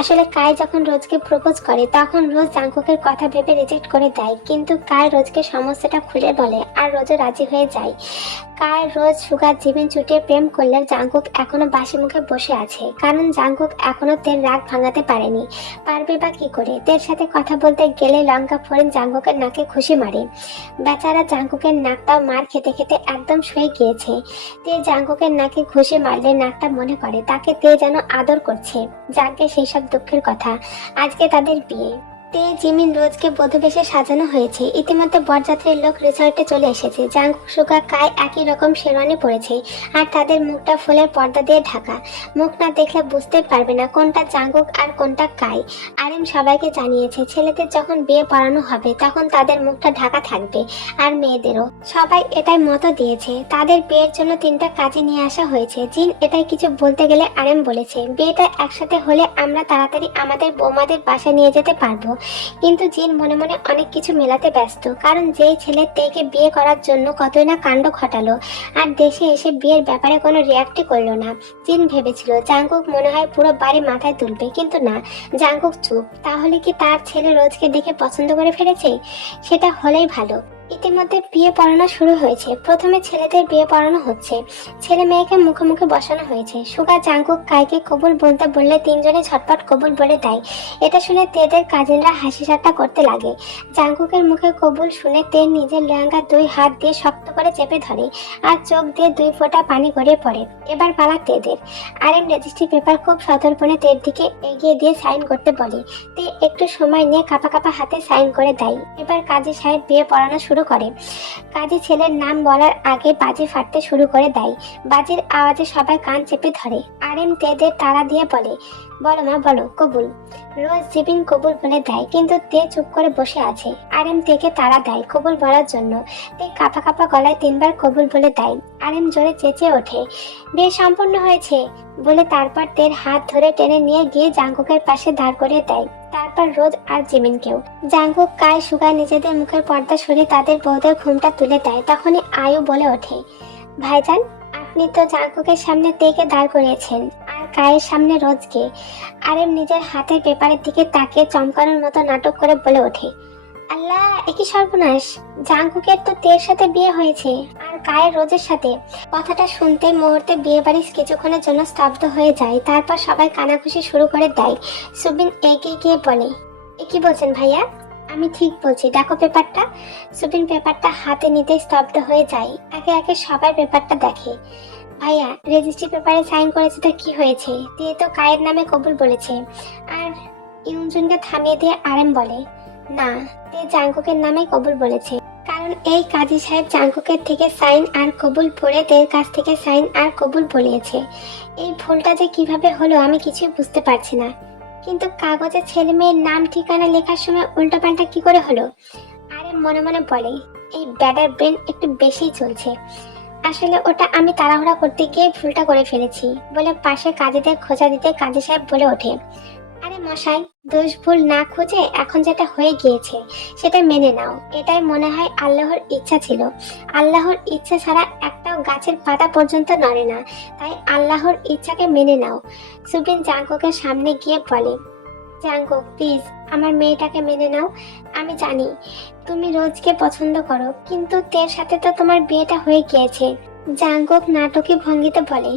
আসলে কায় যখন রোজকে প্রপোজ করে তখন রোজ জাঙ্কুকের কথা ভেবে রিজেক্ট করে দেয়, কিন্তু কায় রোজকে সমস্যাটা খুলে বলে, আর রোজও রাজি হয়ে যায়। কায়, রোজ, সুগার, জিমিন চুটিয়ে প্রেম করলেও জাঙ্কুক এখনো বাসি মুখে বসে আছে, কারণ জাঙ্কুক এখনো তের রাগ ভাঙাতে পারেনি। পারবে বা কি করে? তের সাথে কথা বলতে গেলে লঙ্কা ফোড়েন জাঙ্কুকের নাকে খুশি মারে। বেচারা জাঙ্কুকের নাকটাও মার খেতে খেতে একদম শুয়ে গিয়েছে। তে জাঙ্কুকের নাকে খুশি মারলে নাকটা মনে করে তাকে তে যেন আদর করছে। যাকে সেই সব দুঃখের কথা। আজকে তাদের বিয়ে। তে, জিমিন, রোজকে বধূবেশে সাজানো হয়েছে। ইতিমধ্যে বরযাত্রীর লোক রিসর্টে চলে এসেছে। জাঙ্কুক, সুগা, কায় একই রকম শেরওয়ানি পরেছে, আর তাদের মুখটা ফুলের পর্দা দিয়ে ঢাকা। মুখ না দেখলে বুঝতে পারবে না কোনটা জাঙ্কুক আর কোনটা কায়। আরেম সবাইকে জানিয়েছে ছেলেদের যখন বিয়ে পড়ানো হবে তখন তাদের মুখটা ঢাকা থাকবে, আর মেয়েদেরও। সবাই এটাই মত দিয়েছে। তাদের বিয়ের জন্য 3টা কাজে নিয়ে আসা হয়েছে। জিন এটাই কিছু বলতে গেলে আরেম বলেছে, বিয়েটা একসাথে হলে আমরা তাড়াতাড়ি আমাদের বৌমাদের বাসায় নিয়ে যেতে পারবো। কিন্তু জিন মনে মনে অনেক কিছু মেলাতে ব্যস্ত, কারণ যেই ছেলে তেকে বিয়ে করার জন্য কতই না কাণ্ড ঘটালো আর দেশে এসে বিয়ের ব্যাপারে কোনো রিয়াক্টই করলো না। জিন ভেবেছিল জাঙ্কুক মনে হয় পুরো বাড়ি মাথায় তুলবে, কিন্তু না, জাঙ্কুক চুপ। তাহলে কি তার ছেলে রোজকে দেখে পছন্দ করে ফেলেছে? সেটা হলেই ভালো। ইতিমধ্যে বিয়ে পড়ানো শুরু হয়েছে। প্রথমে ছেলেদের বিয়ে পড়ানো হচ্ছে, ছেলে মেয়েকে মুখে মুখে বসানো হয়েছে। সুগা জাঙ্কুক কাইকে কবুল বলতে বললে তিনজনে ঝটপট কবুল বলে দেয়। এটা শুনে তেদের কাজিনরা হাসি ঠাট্টা করতে লাগে। জাঙ্কুকের মুখে কবুল শুনে তে নিজের লেহেঙ্গা 2 হাত দিয়ে শক্ত করে চেপে ধরে আর চোখ দিয়ে 2 ফোঁটা পানি গড়িয়ে পড়ে। এবার পালা তেদের। আরএম রেজিস্ট্রি পেপার খুব সতর্পণে তের দিকে এগিয়ে দিয়ে সাইন করতে বলে। তে একটু সময় নিয়ে কাঁপা কাঁপা হাতে সাইন করে দেয়। এবার কাজী সাহেব বিয়ে পড়ানো শুরু করে। কাজী ছেলের নাম বলার আগে বাজি ফাটতে শুরু করে দেয়। বাজির আওয়াজে সবাই কান চেপে ধরে। আরএম তেদের তাড়া দিয়ে বলে, বলো মা বলো, কবুল। রোজ জিবিন কবুল বলে দেয়, কিন্তু তে চুপ করে বসে আছে। আরএম তেকে তাড়া দেয় কবুল বলার জন্য। তে কাঁপা কাঁপা গলায় 3 বার কবুল বলে দেয়। আরএম জোরে চেঁচিয়ে ওঠে, বিয়ে সম্পূর্ণ হয়েছে বলে তারপর তের হাত ধরে টেনে নিয়ে গিয়ে জাঙ্কুকের পাশে দাঁড় করিয়ে দেয়। তারপর রোজ আর জিমিনকেও। জাঙ্কুক কাই সুগা নিজেদের মুখের পর্দা সরিয়ে তাদের বউদের ঘুমটা তুলে দেয়। তখনই আয়ু বলে ওঠে, ভাইজান, আপনি তো জাঙ্কুকের সামনে তেকে দাঁড় করিয়েছেন আর কায়ের সামনে রোজকে। আরএম নিজের হাতের পেপারের দিকে তাকিয়ে চমকানোর মতো নাটক করে বলে ওঠে, আল্লাহ, একই সর্বনাশ! জাঙ্কুকের তো তের সাথে বিয়ে হয়েছে আর কায়ের রোজের সাথে। কথাটা শুনতে মুহূর্তে বিয়ে বাড়ি কিছুক্ষণের জন্য স্তব্ধ হয়ে যায়। তারপর সবাই কানাঘুষি শুরু করে দেয়। সুবিন এগিয়ে গিয়ে বলে, এ কি বলছেন ভাইয়া? আমি ঠিক বলছি, দেখো পেপারটা। সুবিন পেপারটা হাতে নিতে স্তব্ধ হয়ে যায়। একে একে সবাই পেপারটা দেখে। ভাইয়া, রেজিস্ট্রি পেপারে সাইন করেছে তো কি হয়েছে? দিয়ে তো কায়ের নামে কবুল বলেছে। আর ইউনজুনকে থামিয়ে দিয়ে আরএম বলে, না, তে জাঙ্কুকের নামে কবুল বলেছে। কারণ এই কাজী সাহেব জাঙ্কুকের থেকে সাইন আর কবুল পড়ে তের কাছ থেকে সাইন আর কবুল বলিয়েছে। এই ভুলটা যে কিভাবে হলো আমি কিছুই বুঝতে পারছি না। কিন্তু কাগজে ছেলে মেয়ের নাম ঠিকানা লেখার সময় উল্টোপাল্টা কি করে হলো? আরে মনে মনে বলে, এই ব্যাডার ব্রেন একটু বেশিই চলছে। আসলে ওটা আমি তাড়াহুড়া করতে গিয়ে ভুলটা করে ফেলেছি বলে পাশে কাজীদের খোঁজা দিতে কাজী সাহেব বলে ওঠে, আরে মশাই, দোষ ভুল না খুঁজে এখন যেটা হয়ে গিয়েছে সেটা মেনে নাও। এটাই মনে হয় আল্লাহর ইচ্ছা ছিল। আল্লাহর ইচ্ছা ছাড়া একটাও গাছের পাতা পর্যন্ত নড়ে না, তাই আল্লাহর ইচ্ছাকে মেনে নাও। সুবিন জাঙ্কুকের সামনে গিয়ে বলে, জাঙ্কুক প্লিজ, আমার মেয়েটাকে মেনে নাও। আমি জানি তুমি রোজকে পছন্দ করো, কিন্তু তের সাথে তো তোমার বিয়েটা হয়ে গিয়েছে। জাঙ্কুক নাটকী ভঙ্গিতে বলে,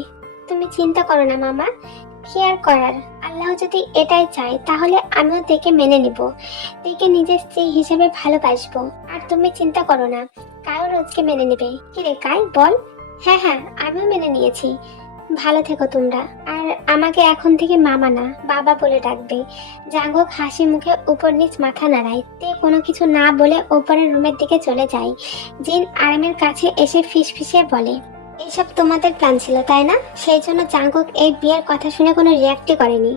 তুমি চিন্তা করো না মামা, কি আর করার। আল্লাহ যদি এটাই চায় তাহলে আমিও তেকে মেনে নিব, তেকে নিজের স্ত্রী হিসেবে ভালোবাসবো। আর তুমি চিন্তা করো না, কায়ও রোজকে মেনে নেবে। কি রে কাই, বল। হ্যাঁ হ্যাঁ, আমিও মেনে নিয়েছি। ভালো থেকো তোমরা। আর আমাকে এখন থেকে মামা না, বাবা বলে ডাকবে। জাঙ্কুক হাসি মুখে উপর নিচ মাথা নাড়ায়। তে কোনো কিছু না বলে ওপরের রুমের দিকে চলে যায়। জিন আরামের কাছে এসে ফিসফিসিয়ে বলে, এইসব তোমাদের প্ল্যান ছিল তাই না? সেই জন্য জাঙ্কুক এই বিয়ের কথা শুনে কোনো রিয়াক্টই করেনি।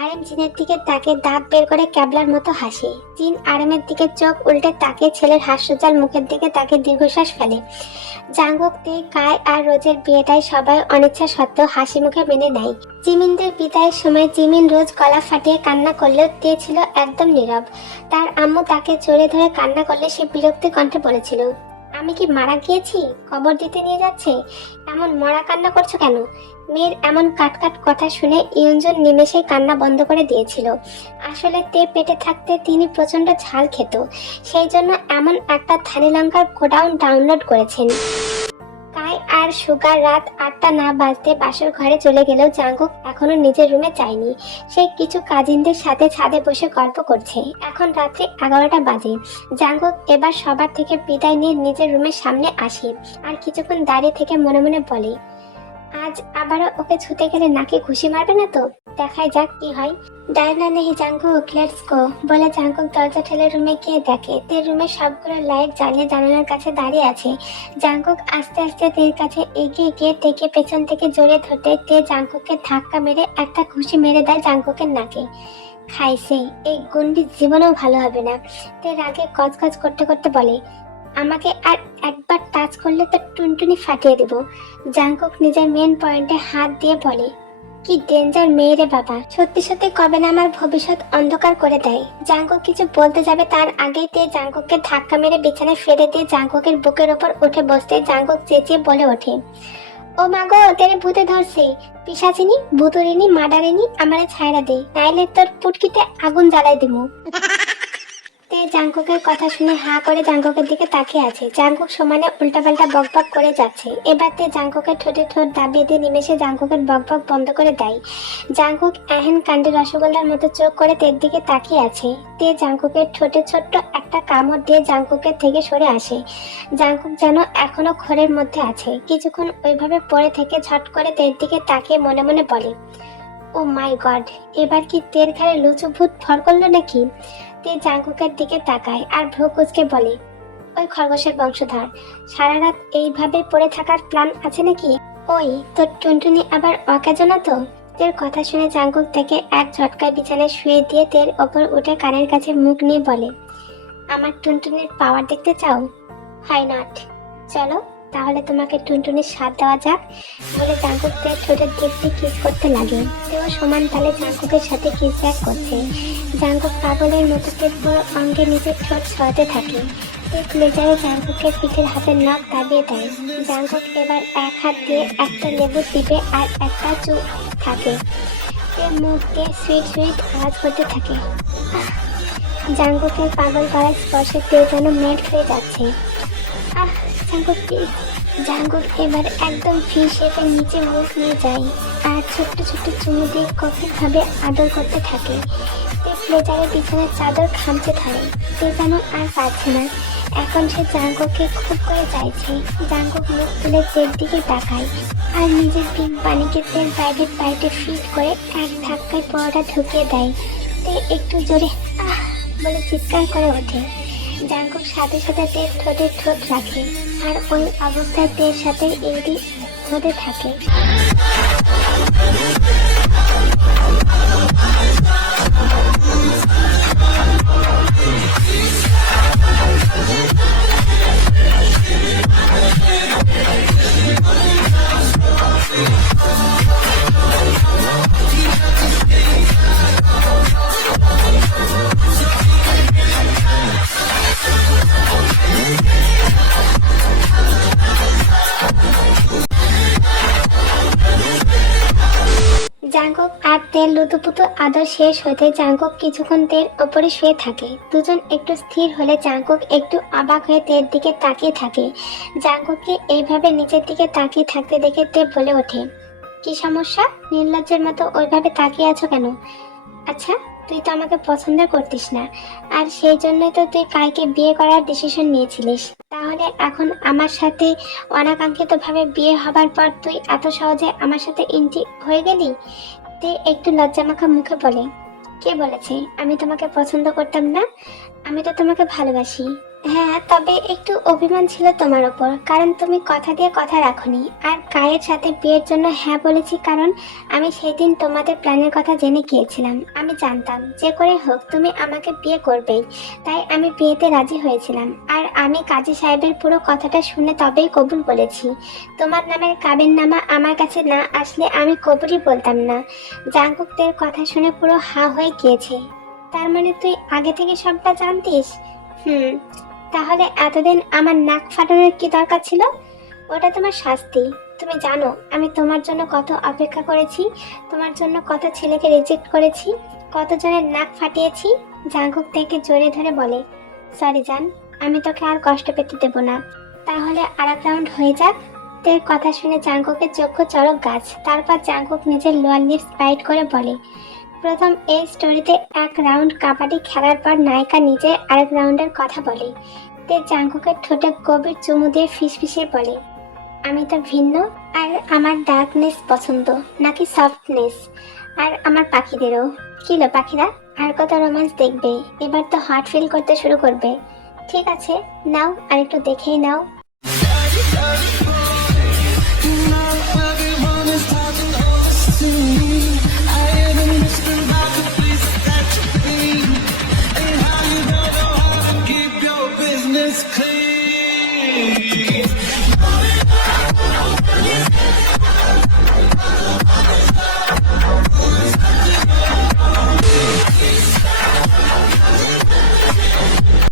আরেম জিনের দিকে তাকে দাঁত বের করে ক্যাবলার মতো হাসে। জিন আরেমের দিকে চোখ উল্টে তাকে ছেলের হাস্যজ্জ্বল মুখের দিকে তাকে দীর্ঘশ্বাস ফেলে। জাঙ্কুক তে কায় আর রোজের বিয়েটাই সবাই অনিচ্ছা সত্ত্বেও হাসি মুখে মেনে নেয়। জিমিনদের বিদায়ের সময় জিমিন রোজ গলা ফাটিয়ে কান্না করলেও তে ছিল একদম নীরব। তার আম্মু তাকে জড়িয়ে ধরে কান্না করলে সে বিরক্তি কণ্ঠে বলেছিল, আমি কি মারা গিয়েছি? কবর দিতে নিয়ে যাচ্ছে? এমন মরা কান্না করছো কেন? মেয়ের এমন কাটকাট কথা শুনে ইয়ঞ্জন নিমেষেই কান্না বন্ধ করে দিয়েছিল। আসলে তে পেটে থাকতে তিনি প্রচন্ড ঝাল খেত, সেই জন্য এমন একটা ধানি লঙ্কার গোডাউন ডাউনলোড করেছেন। কাই আর সুগার রাত 8টা না বাজতে বাসর ঘরে চলে গেলেও জাঙ্কুক এখনো নিজের রুমে যায়নি। সে কিছু কাজিনদের সাথে ছাদে বসে গল্প করছে। এখন রাত্রি 11টা বাজে। জাঙ্কুক এবার সবার থেকে বিদায় নিয়ে নিজের রুমের সামনে আসে আর কিছুক্ষণ দাঁড়িয়ে থেকে মনে মনে বলে, আজ আবারও ওকে ছুতে গেলে নাকি ঘুষি মারবে না তো? দেখাই যাক কি হয়। ডায়না নেহি জাঙ্কুক, লেটস গো বলে জাঙ্কুক দরজা ঠেলে রুমে গিয়ে দেখে তে রুমের সবগুলো লাইট জ্বালিয়ে জানালার কাছে দাঁড়িয়ে আছে। জাঙ্কুক আস্তে আস্তে তের কাছে এগিয়ে গিয়ে তেকে পেছন থেকে জড়িয়ে ধরতে তে জাঙ্কুককে ধাক্কা মেরে একটা ঘুষি মেরে দেয় জাঙ্কুকের নাকে। খাইছে, এই গুন্ডি জীবনেও ভালো হবে না। তে রাগে গজগজ করতে করতে বলে, আমাকে আর একবার টাচ করলে তো টুনটুনি ফাটিয়ে দেব। জাঙ্কুক নিজের মেন পয়েন্টে হাত দিয়ে বলে, কি ডেঞ্জার মেয়ে রে বাবা, সত্যি সত্যি কবে না আমার ভবিষ্যৎ অন্ধকার করে দেয়। জাঙ্কুক কিছু বলতে যাবে তার আগেই তে জাঙ্কুককে ধাক্কা মেরে বিছানায় ফেলে দিয়ে জাঙ্কুকের বুকের ওপর উঠে বসতে জাঙ্কুক চেঁচিয়ে বলে ওঠে, ও মাগো তেরে ভূতে ধরছে, পিশাচিনী ভুতুরিনী মার্ডারিনী আমারে ছায়রা দে, নাইলে তোর পুটকিতে আগুন জ্বালাই দিমু। তে জাঙ্কুকের কথা শুনে হা করে জাঙ্কুকের দিকে তাকিয়ে আছে। জাঙ্কুক সমানে উল্টাপাল্টা বকবক করে যাচ্ছে। এবার তে জাঙ্কুকের ঠোঁটে ঠোঁট দাবিয়ে দিয়ে নিমেষে জাঙ্কুকের বকবক বন্ধ করে দেয়। জাঙ্কুক এহেন কাণ্ডে রসগোল্লার মতো চোখ করে তের দিকে তাকিয়ে আছে। তে জাঙ্কুকের ঠোঁটে ছোট্ট একটা কামড় দিয়ে জাঙ্কুকের থেকে সরে আসে। জাঙ্কুক যেন এখনো ঘোরের মধ্যে আছে। কিছুক্ষণ ওইভাবে পড়ে থেকে ঝট করে তের দিকে তাকিয়ে মনে মনে বলে, ও মাই গড, এবার কি তের ঘাড়ে লুচু ভূত ভর করলো নাকি? তে জাঙ্কুকের দিকে তাকায় আর ভ্রু কুঁচকে বলে, ওই খরগোশের বংশধর, সারা রাত এইভাবে পড়ে থাকার প্ল্যান আছে নাকি? ওই তোর টুনটুনি আবার অকেজো না তো? তের কথা শুনে জাঙ্কুক থেকে এক ঝটকায় বিছানায় শুয়ে দিয়ে তের ওপর উঠে কানের কাছে মুখ নিয়ে বলে, আমার টুনটুনির পাওয়ার দেখতে চাও? হাই নট, চলো তাহলে তোমাকে টুনটুনির স্বাদ দেওয়া যাক। বলে জাঙ্কুক তের ঠোঁটের দিক দিয়ে কিস করতে লাগে। তেও সমান তালে জাঙ্কুকের সাথে কিস ব্যাক করছে। জাঙ্কুক পাগলের মতো তের পুরো অঙ্গে নিজের ঠোঁট ছড়াতে থাকে। তের লেজারে জাঙ্কুকের পিঠের হাতের নখ দাবিয়ে দেয়। জাঙ্কুক এবার এক হাত দিয়ে একটা লেবু টিপে আর একটা চুপ থাকে। তে মুখ দিয়ে সুইট সুইট আওয়াজ করতে থাকে। জাঙ্কুকের পাগল করার স্পর্শে তে যেন মেল্ট হয়ে যাচ্ছে। Jungkook please. জাঙ্কুক এবার একদম ফ্রি শেপের নিচে মুখ নিয়ে যায় আর ছোট্ট ছোট্ট চুমু দিয়ে গভীরভাবে আদর করতে থাকে। তে প্লেজারের পিছনে চাদর খামচে ধরে। তে যেন আর পারছে না, এখন সে জাঙ্কুককে খুব করে চাইছে। জাঙ্কুক মুখ তুলে তের দিকে তাকায় আর নিজের পিঙ্ক পানিকে তের প্রাইভেট পার্টে ফিট করে এক ধাক্কায় পরোটা ঢুকিয়ে দেয়। তে একটু জোরে আহ বলে চিৎকার করে ওঠে। জাঙ্কুক সাথে সাথে তের ঠোঁটে ঠোঁট রাখে আর ওই অবস্থায় তের সাথে এডি হতে থাকে। জাঙ্কুক আর তের লুতুপুতু আদর শেষ হতে জাঙ্কুক কিছুক্ষণ তের ওপরে শুয়ে থাকে। দুজন একটু স্থির হলে জাঙ্কুক একটু অবাক হয়ে তের দিকে তাকিয়ে থাকে। জাঙ্কুককে এইভাবে নিচের দিকে তাকিয়ে থাকতে দেখে তে বলে ওঠে, কি সমস্যা? নির্লজ্জের মতো ওইভাবে তাকিয়ে আছো কেন? আচ্ছা, তুই তো আমাকে পছন্দ করতিস না, আর সেই জন্যই তো তুই কাইকে বিয়ে করার ডিসিশন নিয়েছিলিস। তাহলে এখন আমার সাথে অনাকাঙ্ক্ষিত ভাবে বিয়ে হবার পর তুই এত সহজে আমার সাথে ইন্টি হয়ে গেলি? তে একটু লজ্জামাখা মুখে বলে, কে বলেছে আমি তোমাকে পছন্দ করতাম না? আমি তো তোমাকে ভালোবাসি। হ্যাঁ, তবে একটু অভিমান ছিল তোমার ওপর, কারণ তুমি কথা দিয়ে কথা রাখোনি। আর কায়ের সাথে বিয়ের জন্য হ্যাঁ বলেছি কারণ আমি সেই দিন তোমাদের প্ল্যানের কথা জেনে গিয়েছিলাম। আমি জানতাম যে করে হোক তুমি আমাকে বিয়ে করবেই, তাই আমি বিয়েতে রাজি হয়েছিলাম। আর আমি কাজী সাহেবের পুরো কথাটা শুনে তবেই কবুল বলেছি। তোমার নামের কাবিননামা আমার কাছে না আসলে আমি কবুলই বলতাম না। জাঙ্কুকদের কথা শুনে পুরো হা হয়ে গিয়েছে। তার মানে তুই আগে থেকে সবটা জানতিস? তাহলে এতদিন আমার নাক ফাটানোর কি দরকার ছিল? ওটা তোমার শাস্তি। তুমি জানো আমি তোমার জন্য কত অপেক্ষা করেছি, তোমার জন্য কত ছেলেকে রিজেক্ট করেছি, কতজনের নাক ফাটিয়েছি। জাঙ্কুক থেকে জোরে ধরে বলে, সরি জান, আমি তোকে আর কষ্ট পেতে দেবো না। তাহলে আর এক রাউন্ড হয়ে যাক। তের কথা শুনে জাঙ্কুকের চক্ষু চড়ক গাছ। তারপর জাঙ্কুক নিজের লোয়ার লিপস বাইট করে বলে, প্রথম এই স্টোরিতে এক রাউন্ড কাবাডি খেলার পর নায়িকা নিজে আরেক রাউন্ডের কথা বলে। তে জাঙ্কুকের ঠোঁটে গভীর চুমু দিয়ে ফিসফিসে বলে, আমি তো ভিন্ন, আর আমার ডার্কনেস পছন্দ নাকি সফটনেস। আর আমার পাখিদেরও। কিলো পাখিরা, আর কত রোম্যান্স দেখবে? এবার তো হট ফিল করতে শুরু করবে। ঠিক আছে, নাও আর একটু দেখেই নাও।